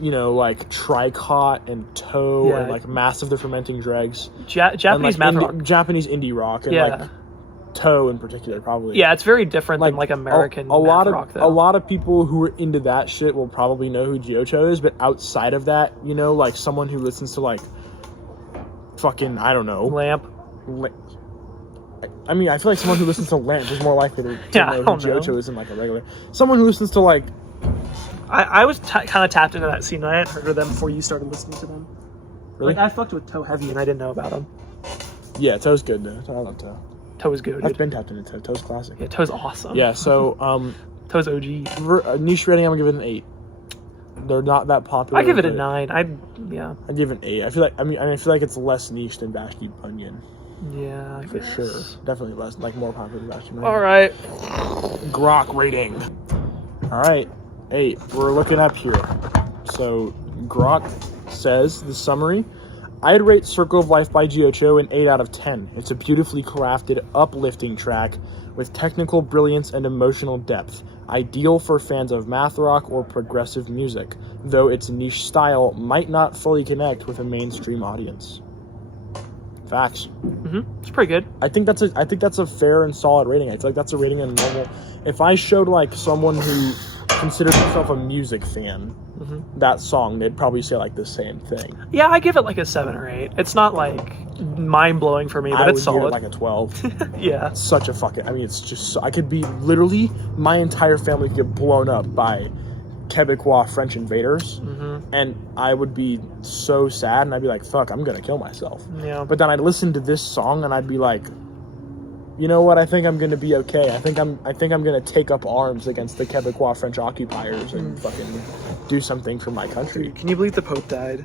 you know, like Tricot and Toe and like Massive the Fermenting Dregs. Japanese and, like, math rock. Japanese indie rock and like Toe in particular, probably. Yeah, it's very different than like American math rock, though. A lot of people who are into that shit will probably know who Gyocho is, but outside of that, you know, like someone who listens to like fucking, I don't know, Lamp. I mean, I feel like someone who listens to Lamp is more likely to know who Gyocho is than like a regular. Someone who listens to like. I was kind of tapped into that scene. I hadn't heard of them before you started listening to them. Really? Like, I fucked with Toe heavy and I didn't know about them. Yeah, Toe's good though. I love Toe. Toe is good. I've been tapped into Toe. Toe's classic. Yeah, Toe's awesome. Yeah, so Toe's OG. Niche rating, I'm gonna give it an 8. They're not that popular. I give it a 9. I give it an 8. I feel like it's less niche than Backstreet Bunyan. Yeah, I for guess. sure. Definitely less, like more popular than Backstreet Bunyan. All right. Grok rating. All right, 8. We're looking up here. So Grok says the summary. I'd rate Circle of Life by Gyocho an 8 out of 10. It's a beautifully crafted, uplifting track with technical brilliance and emotional depth. Ideal for fans of math rock or progressive music, though its niche style might not fully connect with a mainstream audience. Facts. It's pretty good. I think that's a fair and solid rating. I feel like that's a rating in normal. If I showed like someone who considered himself a music fan that song, they'd probably say like the same thing. Yeah, I give it like a 7 or 8. It's not like mind blowing for me, but it's solid. I would give it like a 12. Yeah. It's such a fucking. I mean, it's just. I could be literally my entire family could get blown up by Quebecois French invaders, and I would be so sad, and I'd be like, "Fuck, I'm gonna kill myself." Yeah. But then I'd listen to this song, and I'd be like, "You know what? I think I'm gonna be okay. I think I'm gonna take up arms against the Quebecois French occupiers and fucking do something for my country." Dude, can you believe the Pope died?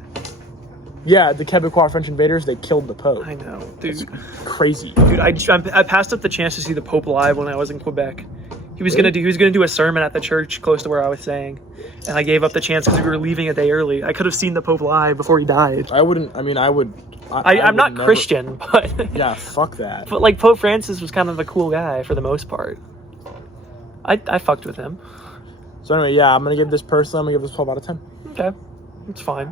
Yeah, the Quebecois French invaders, they killed the Pope. I know, dude. It's crazy. Dude, I passed up the chance to see the Pope live when I was in Quebec. He was gonna do a sermon at the church close to where I was staying, and I gave up the chance because we were leaving a day early. I could have seen the Pope live before he died. I wouldn't. I mean, I would. I'm not Christian, but yeah, fuck that. But like Pope Francis was kind of a cool guy for the most part. I fucked with him. So anyway, yeah, I'm gonna give this 12 out of 10. Okay, it's fine.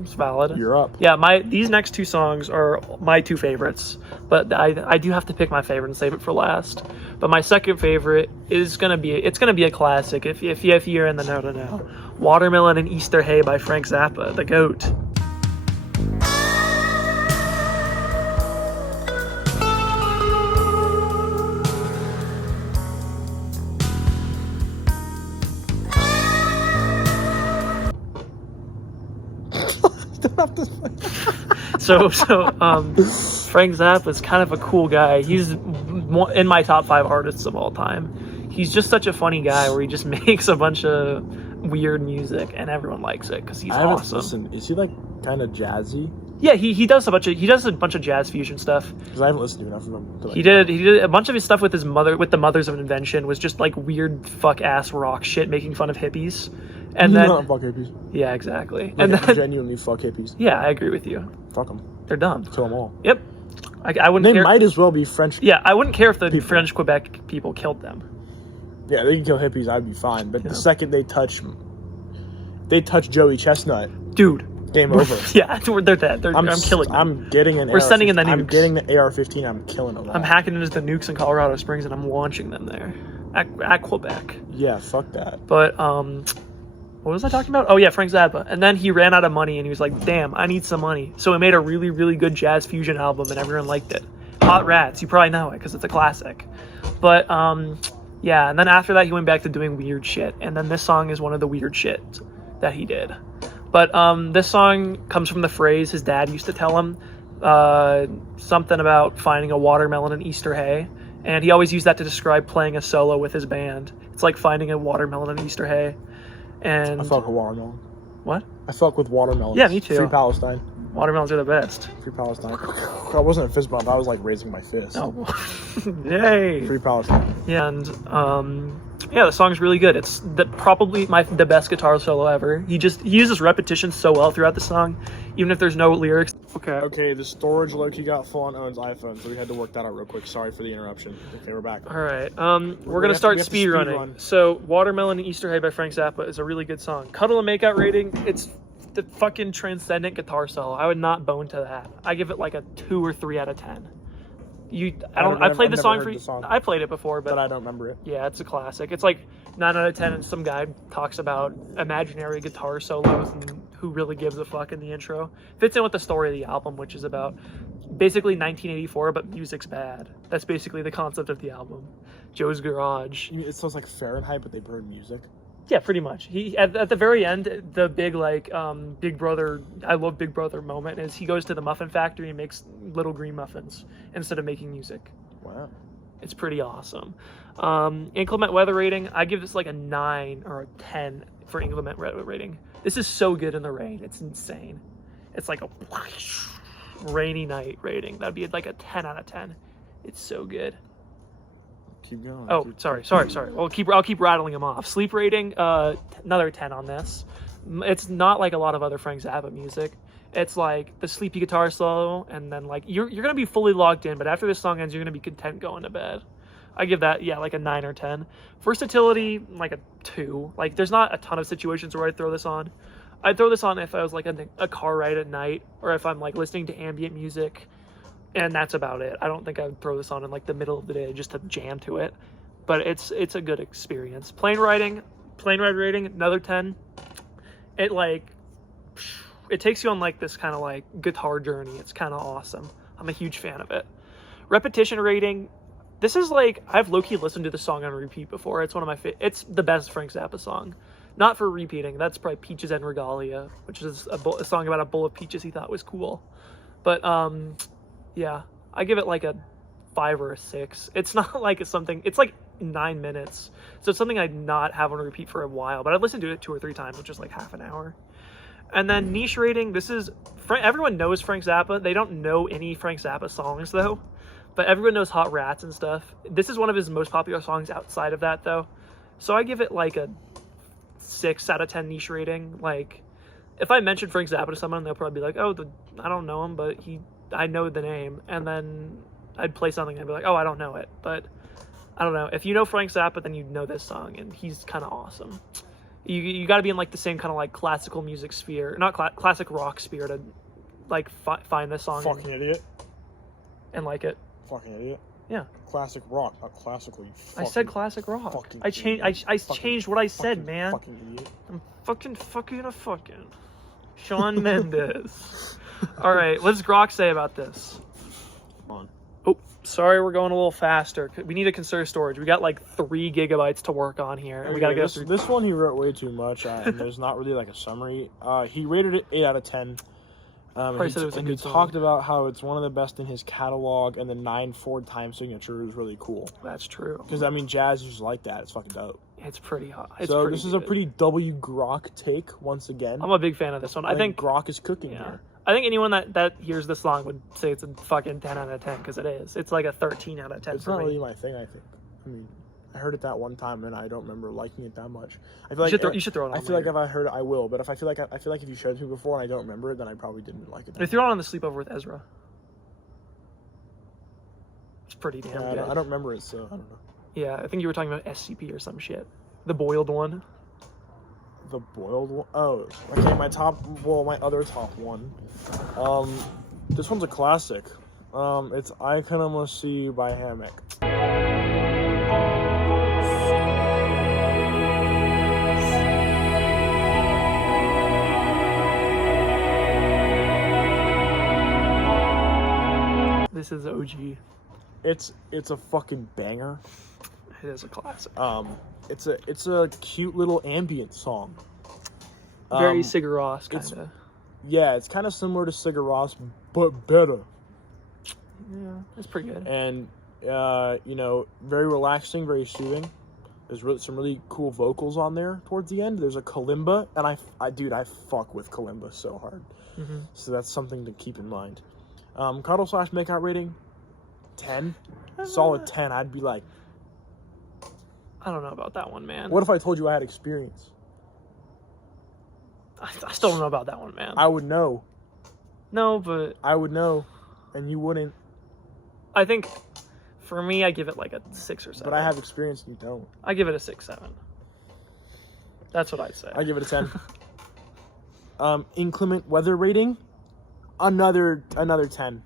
It's valid. You're up. Yeah, these next 2 songs are my 2 favorites, but I do have to pick my favorite and save it for last. But my second favorite is gonna be a classic. If you're in the know to know, "Watermelon and Easter Hay" by Frank Zappa, the GOAT. So Frank Zappa is kind of a cool guy. He's in my top 5 artists of all time. He's just such a funny guy where he just makes a bunch of weird music and everyone likes it because he's awesome. Listen, is he like kind of jazzy? Yeah, he does a bunch of jazz fusion stuff. Because I haven't listened to enough of him. To, like, he did a bunch of his stuff with the Mothers of Invention was just like weird fuck ass rock shit making fun of hippies. And then fuck hippies. Yeah, exactly. Like, and then genuinely fuck hippies. Yeah, I agree with you. Fuck them. They're dumb. Kill them all. Yep. I wouldn't. They might as well be French. Yeah, I wouldn't care if the French Quebec people killed them. Yeah, they can kill hippies. I'd be fine. But the second they touch Joey Chestnut, dude, game over. Yeah, they're dead. I'm killing them. I'm getting an. We're sending in the nukes. I'm getting the AR-15. I'm killing them all. I'm hacking into the nukes in Colorado Springs and I'm launching them there at Quebec. Yeah, fuck that. But what was I talking about? Oh yeah, Frank Zappa. And then he ran out of money and he was like, "Damn, I need some money." So he made a really, really good jazz fusion album and everyone liked it. Hot Rats, you probably know it because it's a classic. But yeah, and then after that he went back to doing weird shit. And then this song is one of the weird shit that he did. But this song comes from the phrase his dad used to tell him, something about finding a watermelon in Easter hay. And he always used that to describe playing a solo with his band. It's like finding a watermelon in Easter hay. And I fuck with watermelon. What? I fuck with watermelons. Yeah, me too. Free Palestine. Watermelons are the best. Free Palestine. I wasn't a fist bump. I was like raising my fist. Oh. Yay. Free Palestine. Yeah, and Yeah, the song's really good. It's probably the best guitar solo ever. He uses repetition so well throughout the song, even if there's no lyrics. Okay, the storage Loki got full on Owen's iPhone, so we had to work that out real quick. Sorry for the interruption. Okay, we're back. All right. We're gonna start speed running. So, "Watermelon and Easter Egg" by Frank Zappa is a really good song. "Cuddle and Makeout" rating. It's the fucking transcendent guitar solo. I would not bone to that. I give it like a 2 or 3 out of 10. I played the song for you. I played it before, but I don't remember it. Yeah, it's a classic. It's like 9 out of 10, and some guy talks about imaginary guitar solos and who really gives a fuck in the intro. Fits in with the story of the album, which is about basically 1984, but music's bad. That's basically the concept of the album. Joe's Garage. It sounds like Fahrenheit, but they burn music. Yeah, pretty much. He at the very end, the big like Big Brother, I love Big Brother moment is he goes to the muffin factory and makes little green muffins instead of making music. Wow. It's pretty awesome. Inclement weather rating, I give this like a 9 or a 10 for inclement weather rating. This is so good in the rain. It's insane. It's like a rainy night rating. That'd be like a 10 out of 10. It's so good. Keep going. Oh, sorry. I'll keep rattling them off. Sleep rating, another 10 on this. It's not like a lot of other Frank Zappa music. It's like the sleepy guitar solo, and then like you're gonna be fully logged in, but after this song ends, you're gonna be content going to bed. I give that like a 9 or 10. Versatility, like a 2. Like there's not a ton of situations where I'd throw this on. I'd throw this on if I was like a car ride at night, or if I'm like listening to ambient music. And that's about it. I don't think I would throw this on in like the middle of the day just to jam to it. But it's a good experience. Plane ride rating, another 10. It takes you on like this kind of like guitar journey. It's kind of awesome. I'm a huge fan of it. Repetition rating, this is like, I've low-key listened to the song on repeat before. It's one of my it's the best Frank Zappa song. Not for repeating. That's probably Peaches and Regalia, which is a song about a bowl of peaches he thought was cool. But yeah, I give it like a 5 or a 6. It's not like it's like 9 minutes. So it's something I'd not have on repeat for a while, but I'd listen to it 2 or 3 times, which is like half an hour. And then niche rating, this is, everyone knows Frank Zappa. They don't know any Frank Zappa songs though, but everyone knows Hot Rats and stuff. This is one of his most popular songs outside of that though. So I give it like a 6 out of 10 niche rating. Like, if I mention Frank Zappa to someone, they'll probably be like, oh, I don't know him, but I know the name, and then I'd play something and I'd be like, oh, I don't know it, but I don't know. If you know Frank Zappa, then you know this song, and he's kind of awesome. You got to be in like the same kind of like classical music sphere, not classic rock sphere, to like find this song. Fucking idiot. And like it. Fucking idiot. Yeah. Classic rock, not classical. You I said classic rock. I changed. Idiot. I changed what I said, man. Fucking idiot. I'm fucking Shawn Mendes. All right, what does Grok say about this? Come on. Oh, sorry, we're going a little faster. We need to conserve storage. We got like 3 gigabytes to work on here, and we gotta go through. This one he wrote way too much, and there's not really like a summary. He rated it 8 out of 10. Probably said it was a good song. Talked about how it's one of the best in his catalog, and the 9/4 time signature is really cool. That's true. Because I mean, jazz is like that. It's fucking dope. It's pretty hot. This is a pretty W Grok take once again. I'm a big fan of this one. I think Grok is cooking here. I think anyone that hears this song would say it's a fucking 10 out of 10 because it is. It's like a 13 out of 10 It's for not me. really my thing, I think. I mean, I heard it that one time and I don't remember liking it that much. I feel you should throw it on. I feel like if I heard it, I will. But if I feel like if you showed it to me before and I don't remember it, then I probably didn't like it. They threw it on the sleepover with Ezra. It's pretty damn good. I don't remember it, so I don't know. Yeah, I think you were talking about SCP or some shit. The boiled one. The boiled one? Oh, okay. My other top one. This one's a classic. It's I Can Almost See You by Hammock. This is OG. It's a fucking banger. It is a classic. It's a cute little ambient song. Very Sigur Rós kind of. Yeah, it's kind of similar to Sigur Rós, but better. Yeah, it's pretty good. And very relaxing, very soothing. There's some really cool vocals on there towards the end. There's a kalimba, and I fuck with kalimba so hard. Mm-hmm. So that's something to keep in mind. Cuddle / makeout rating, 10. Solid 10. I'd be like, I don't know about that one, man. What if I told you I had experience? I still don't know about that one, man. I would know. No, but I would know, and you wouldn't. I think for me, I give it like a 6 or 7. But I have experience and you don't. I give it a 6, 7. That's what I'd say. I give it a 10. Inclement weather rating, another 10.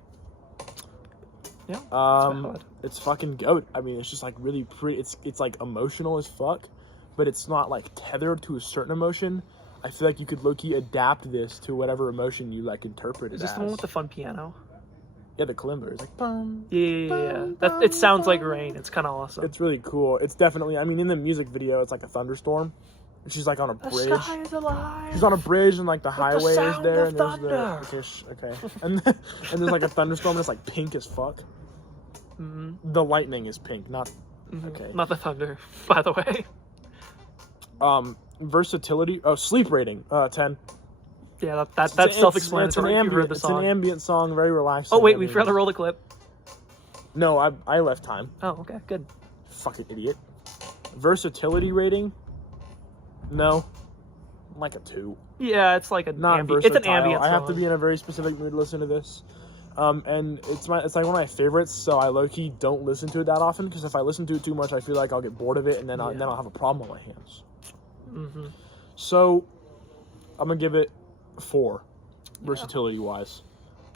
Yeah. Valid. It's fucking goat. I mean, it's just like really pretty. It's like emotional as fuck, but it's not like tethered to a certain emotion. I feel like you could low-key adapt this to whatever emotion you like interpret it Is this as. the one with the fun piano? Yeah, the kalimba. It's like bum. Yeah. It sounds like rain. It's kind of awesome. It's really cool. It's definitely. I mean, in the music video, it's like a thunderstorm. And she's like on a The bridge. sky is alive. She's on a bridge and like the highway is sound there, of and there's thunder. okay, and there's like a thunderstorm and it's like pink as fuck. Mm-hmm. The lightning is pink, not okay. Not the thunder, by the way. Versatility. Oh, sleep rating. 10. Yeah, that's self-explanatory. If you've heard the It's song. an ambient song, very relaxing. Oh wait, I we mean- forgot to roll the clip. No, I left time. Oh, okay, good. Fucking idiot. Versatility rating. No. Like a 2. Yeah, it's like Not it's versatile. an ambient I song. have to be in a very specific mood to listen to this. And it's like one of my favorites, so I low-key don't listen to it that often, because if I listen to it too much, I feel like I'll get bored of it, and then I'll have a problem on my hands. Mm-hmm. So, I'm gonna give it 4, versatility-wise.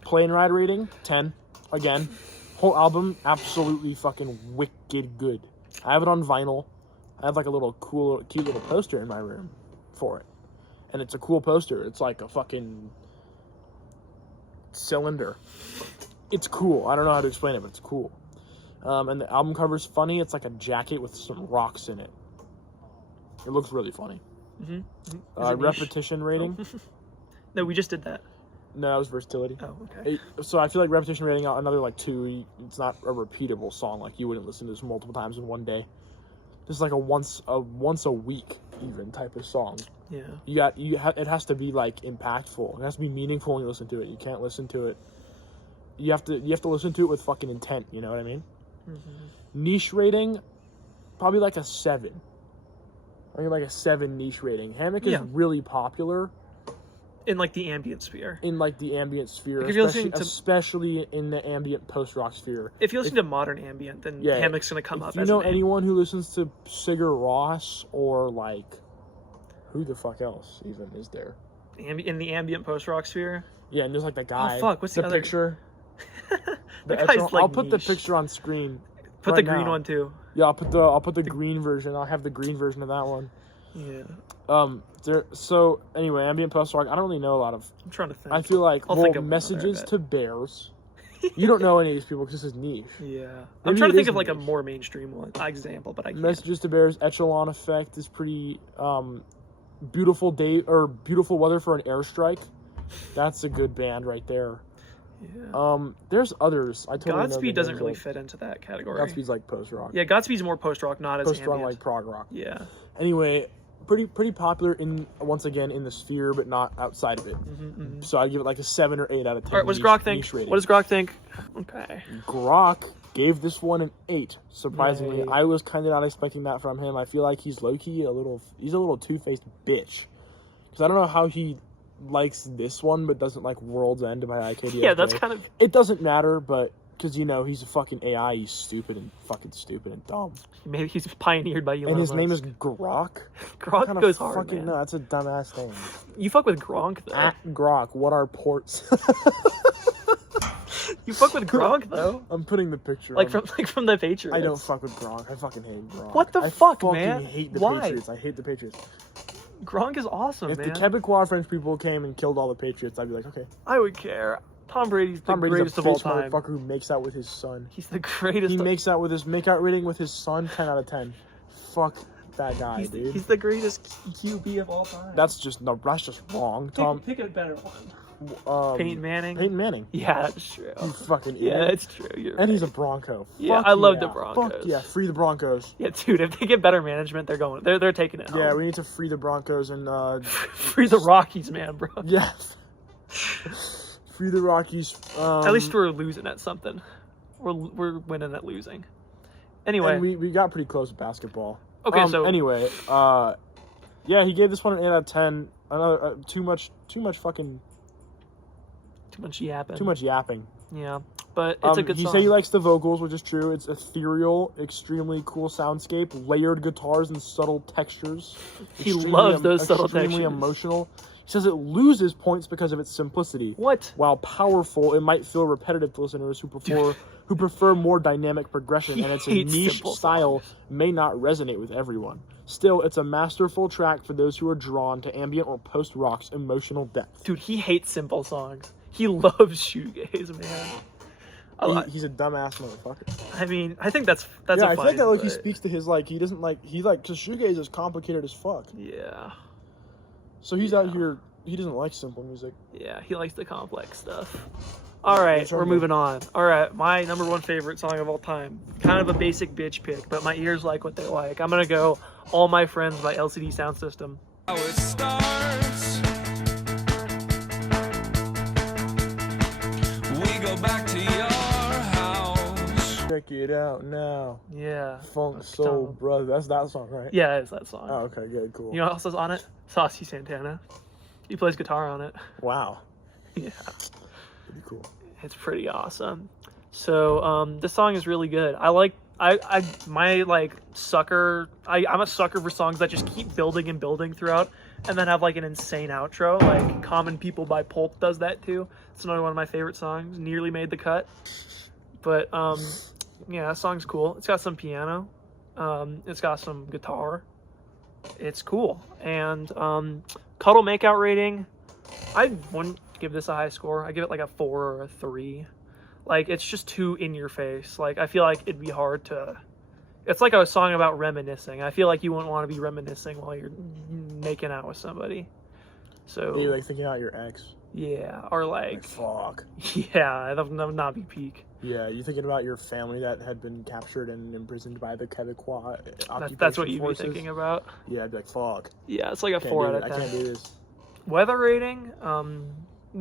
Plane ride rating, 10. Again, whole album, absolutely fucking wicked good. I have it on vinyl. I have like a little cute little poster in my room for it. And it's a cool poster. It's like a fucking cylinder. It's cool. I don't know how to explain it, but it's cool. And the album cover's funny. It's like a jacket with some rocks in it. It looks really funny. Mm-hmm. Repetition rating. No, we just did that. No, that was versatility. Oh, okay. So I feel like repetition rating, another like 2. It's not a repeatable song. Like you wouldn't listen to this multiple times in one day. This is like a once a week even type of song. Yeah. It has to be like impactful. It has to be meaningful when you listen to it. You can't listen to it. You have to listen to it with fucking intent. You know what I mean? Mm-hmm. Niche rating, probably like a 7. I mean, like a 7 niche rating. Hammock is really popular In like the ambient sphere. in like the ambient sphere, Like, if you're listening especially in the ambient post-rock sphere. If you listen to modern ambient, then Hammock's gonna come up. If you as know a name. anyone who listens to Sigur Rós or like, who the fuck else even is there? In the ambient post rock sphere. Yeah, and there's like that guy. Oh fuck! What's the other picture? The guy's like I'll put the niche. picture on screen. Put right the green now. one too. Yeah, I'll put the green version. I'll have the green version of that one. Yeah. So anyway, ambient post rock. I don't really know a lot of. I'm trying to think. I feel like I'll think of messages another, to bears. You don't know any of these people because this is niche. Yeah. I'm Maybe trying it to think is of like a niche. more mainstream one example, but I can't. Messages to Bears, Echelon Effect is pretty beautiful day or beautiful weather for an airstrike. That's a good band right there. Yeah. There's others. I totally know the Godspeed doesn't names really of. fit into that category. Godspeed's like post rock. Yeah, Godspeed's more post rock, not as Post rock ambient. like prog rock. Yeah. Anyway, pretty popular in once again in the sphere, but not outside of it. Mm-hmm. So I give it like a 7 or 8 out of 10. All right, what does niche- Grok think? niche rating. What does Grok think? Okay. Grok gave this one an 8. Surprisingly, Yay. I was kind of not expecting that from him. I feel like he's low key he's a little two-faced bitch. Because I don't know how he likes this one, but doesn't like World's End by IKDSJ. Yeah, that's kind of. It doesn't matter, but because he's a fucking AI, he's stupid and dumb. Maybe he's pioneered by Elon And his name Musk. is Grok. Gronk Kinda goes hard, fucking, man. No, that's a dumbass name. You fuck with Gronk though. At Grok, what are ports? You fuck with Gronk though. I'm putting the picture. Like on. from the Patriots. I don't fuck with Gronk. I fucking hate Gronk. What the I fuck, fucking man? hate the Why? Patriots. I hate the Patriots. Gronk is awesome, If man. the Quebecois French people came and killed all the Patriots, I'd be like, okay. I would care. Tom Brady's the Tom Brady's greatest a of all bitch time. motherfucker who makes out with his son. He's the greatest. He makes out with his make-out rating with his son, 10 out of 10. Fuck that guy, dude. He's the greatest QB of all time. That's just wrong. Tom Pick a better one. Peyton Manning. Peyton Manning. Yeah, that's true. You fucking Yeah, idiot. it's true. You're And right. he's a Bronco. Yeah, Fuck I love the yeah. Broncos. Fuck yeah, free the Broncos. Yeah, dude. If they get better management, they're going. They're taking it home. Yeah, we need to free the Broncos and Free the Rockies, man, bro. yeah. Free the Rockies. At least we're losing at something. We're winning at losing. Anyway. And we got pretty close with basketball. Okay, so anyway, yeah, he gave this one an 8 out of 10. Another too much fucking too much yapping. too much yapping. Yeah, but it's a good he song. said he likes the vocals, which is true. It's ethereal, extremely cool soundscape, layered guitars and subtle textures. He loves those subtle extremely textures. emotional. He says it loses points because of its simplicity. What? While powerful, it might feel repetitive to listeners who prefer more dynamic progression, and its niche style may not resonate with everyone. Still, it's a masterful track for those who are drawn to ambient or post-rock's emotional depth. Dude, he hates simple songs. He loves shoegaze, man. He's a dumbass motherfucker. I mean, I think that's yeah, a I fine, think that like but... he speaks to his like he doesn't like because shoegaze is complicated as fuck. Yeah. So he's out here. He doesn't like simple music. Yeah, he likes the complex stuff. All right, we're moving on. All right, my number one favorite song of all time. Kind of a basic bitch pick, but my ears like what they like. I'm gonna go "All My Friends" by LCD Sound System. How it starts. We go back to your house. Check it out now. Yeah. Funk Soul Brother. That's that song, right? Yeah, it's that song. Oh, okay, good, cool. You know what else is on it? Saucy Santana. He plays guitar on it. Wow. Yeah. Pretty cool. It's pretty awesome. So this song is really good. I'm a sucker for songs that just keep building and building throughout and then have like an insane outro. Like Common People by Pulp does that too. It's another one of my favorite songs. Nearly made the cut. But yeah, that song's cool. It's got some piano. It's got some guitar. It's cool. And Cuddle Makeout rating, I wouldn't give this a high score. I give it like a 4 or a 3. Like, it's just too in your face. Like, I feel like it'd be hard to... It's like a song about reminiscing. I feel like you wouldn't want to be reminiscing while you're making out with somebody. So... Are you like thinking about your ex? Yeah, or like... Fuck. Yeah, that would not be peak. Yeah, you thinking about your family that had been captured and imprisoned by the Quebecois occupation That's what you'd forces? be thinking about. Yeah, I'd be like, fuck. Yeah, it's like a 4 out of 10. I can't do this. Weather rating,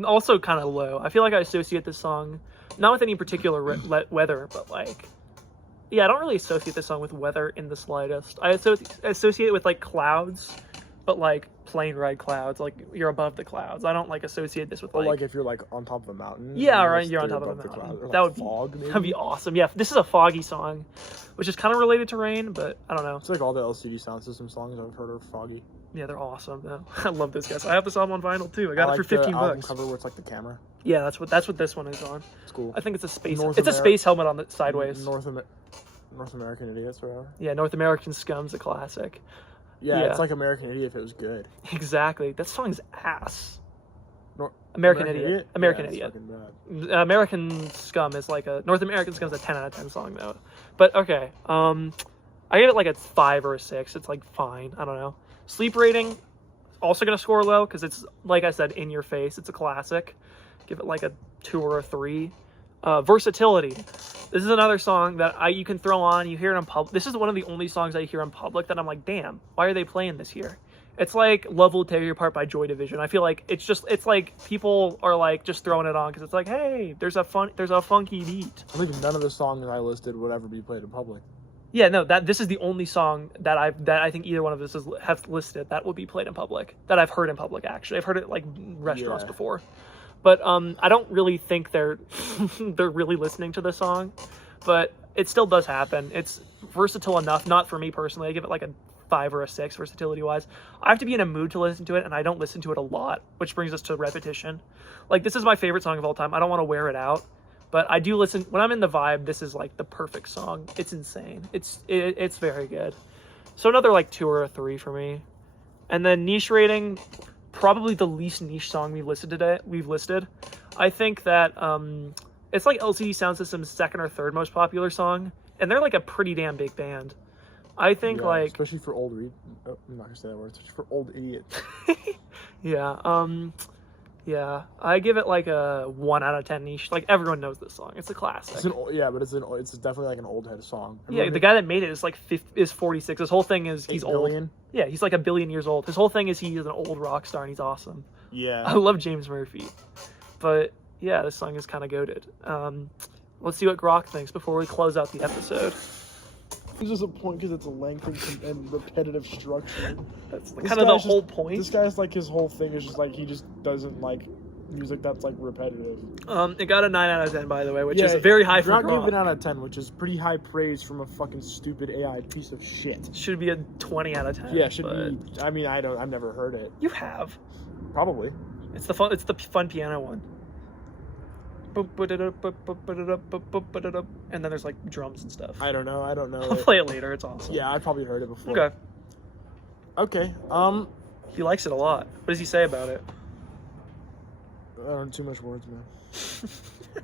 also kind of low. I feel like I associate this song, not with any particular weather, but like, yeah, I don't really associate this song with weather in the slightest. I associate it with like clouds, but like plane ride clouds, like you're above the clouds. I don't like associate this with Or like if you're like on top of a mountain. Yeah, right, you're on top of a mountain. Or That like would fog, maybe? that'd be awesome. Yeah, this is a foggy song, which is kind of related to rain, but I don't know. It's like all the LCD Sound System songs I've heard are foggy. Yeah, they're awesome though. I love those guys. I have this album on vinyl too. I got it for $15. The album cover where it's like the camera. Yeah, that's what this one is on. It's cool. I think it's a space. North It's a space helmet on the sideways. North American Idiots, or whatever. Yeah, North American Scum's a classic. Yeah, Yeah. it's like American Idiot if it was good. Exactly. That song's ass. Nor- American Idiot. American Yeah, it's Idiot. fucking bad. American Scum is like a North American Scum's a 10 out of 10 song though. But okay, I give it like a 5 or a 6. It's like fine. I don't know. Sleep rating, also gonna score low because it's like I said, in your face. It's a classic. Give it like a 2 or a 3. Versatility. This is another song that you can throw on. You hear it in public. This is one of the only songs I hear in public that I'm like, damn, why are they playing this here? It's like Love Will Tear You Apart by Joy Division. I feel like it's like people are like just throwing it on because it's like, hey, there's a funky beat. I think none of the songs I listed would ever be played in public. Yeah, no, this is the only song that I think either one of us have listed that would be played in public, that I've heard in public. Actually, I've heard it like restaurants before, but I don't really think they're really listening to the song, but it still does happen. It's versatile enough, not for me personally. I give it like a 5 or a 6 versatility wise. I have to be in a mood to listen to it, and I don't listen to it a lot, which brings us to repetition. Like, this is my favorite song of all time. I don't want to wear it out, but I do listen when I'm in the vibe. This is like the perfect song. It's insane. It's very good. So another like 2 or a 3 for me. And then niche rating, probably the least niche song we've listed. I think that it's like LCD Sound System's second or third most popular song, and they're like a pretty damn big band. I think like especially for old I'm not gonna say that word. Especially for old idiots. Yeah, I give it like a 1 out of 10 niche. Like, everyone knows this song. It's a classic. It's definitely like an old head song. Yeah, the guy that made it is like 46. His whole thing is he's old. Yeah, he's like 1 billion years old. His whole thing is he's an old rock star and he's awesome. Yeah. I love James Murphy. But yeah, this song is kind of goated. Let's see what Grok thinks before we close out the episode. It's just a point because it's a length and repetitive structure. That's This kind of the guy's whole just- point. This guy's like his whole thing is just like he just doesn't like music that's like repetitive. It got a 9 out of 10, by the way, which is very high for Grok gave Grok. it out of 10, which is pretty high praise from a fucking stupid AI piece of shit. Should be a 20 out of 10. Yeah, should but be. I mean, I've never heard it. You have. Probably. It's the fun piano one. And then there's like drums and stuff. I don't know. I'll it. play it later. It's awesome. Yeah, I probably heard it before. Okay. Okay. He likes it a lot. What does he say about it? I don't too much words, man.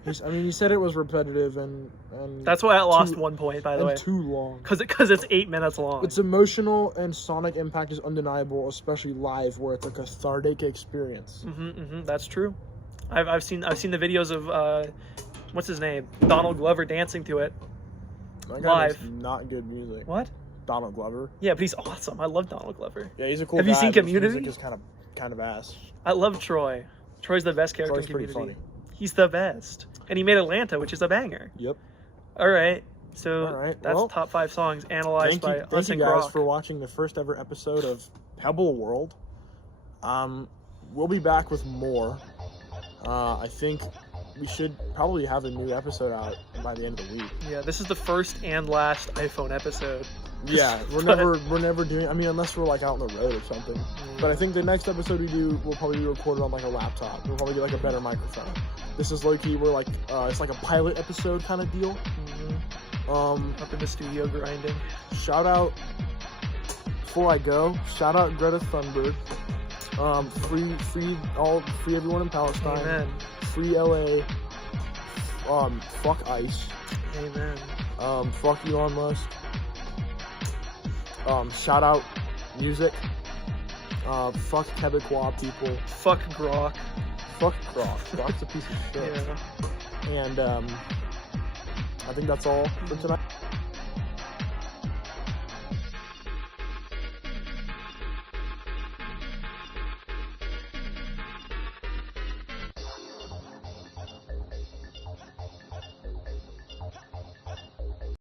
He said it was repetitive and That's why I lost 1 point, by the way. too long. Because it's 8 minutes long. Its emotional and sonic impact is undeniable, especially live, where it's a cathartic experience. That's true. I've seen the videos of what's his name, Donald Glover dancing to it. That guy Live. makes not good music. What? Donald Glover. Yeah, but he's awesome. I love Donald Glover. Yeah, he's a cool Have guy. you seen but his Community? music is kind of ass. I love Troy. Troy's the best character Troy's in pretty Community. funny. He's the best. And he made Atlanta, which is a banger. Yep. All right. So All right, that's well, top 5 songs analyzed by Thank us you and guys Grok. for watching the first ever episode of Pebble World. We'll be back with more. I think we should probably have a new episode out by the end of the week. Yeah, this is the first and last iPhone episode. Yeah, we're never doing. I mean, unless we're like out on the road or something. Mm. But I think the next episode we do will probably be recorded on like a laptop. We'll probably get like a better microphone. This is low key. We're like it's like a pilot episode kind of deal. Up in the studio grinding. Shout out before I go. Shout out Greta Thunberg. Free everyone in Palestine. Amen. Free LA. Fuck ICE. Amen. Fuck Elon Musk. Shout out music. Fuck Quebecois people. Fuck Grok. Fuck Grok. Grok's a piece of shit. Yeah. And I think that's all for tonight.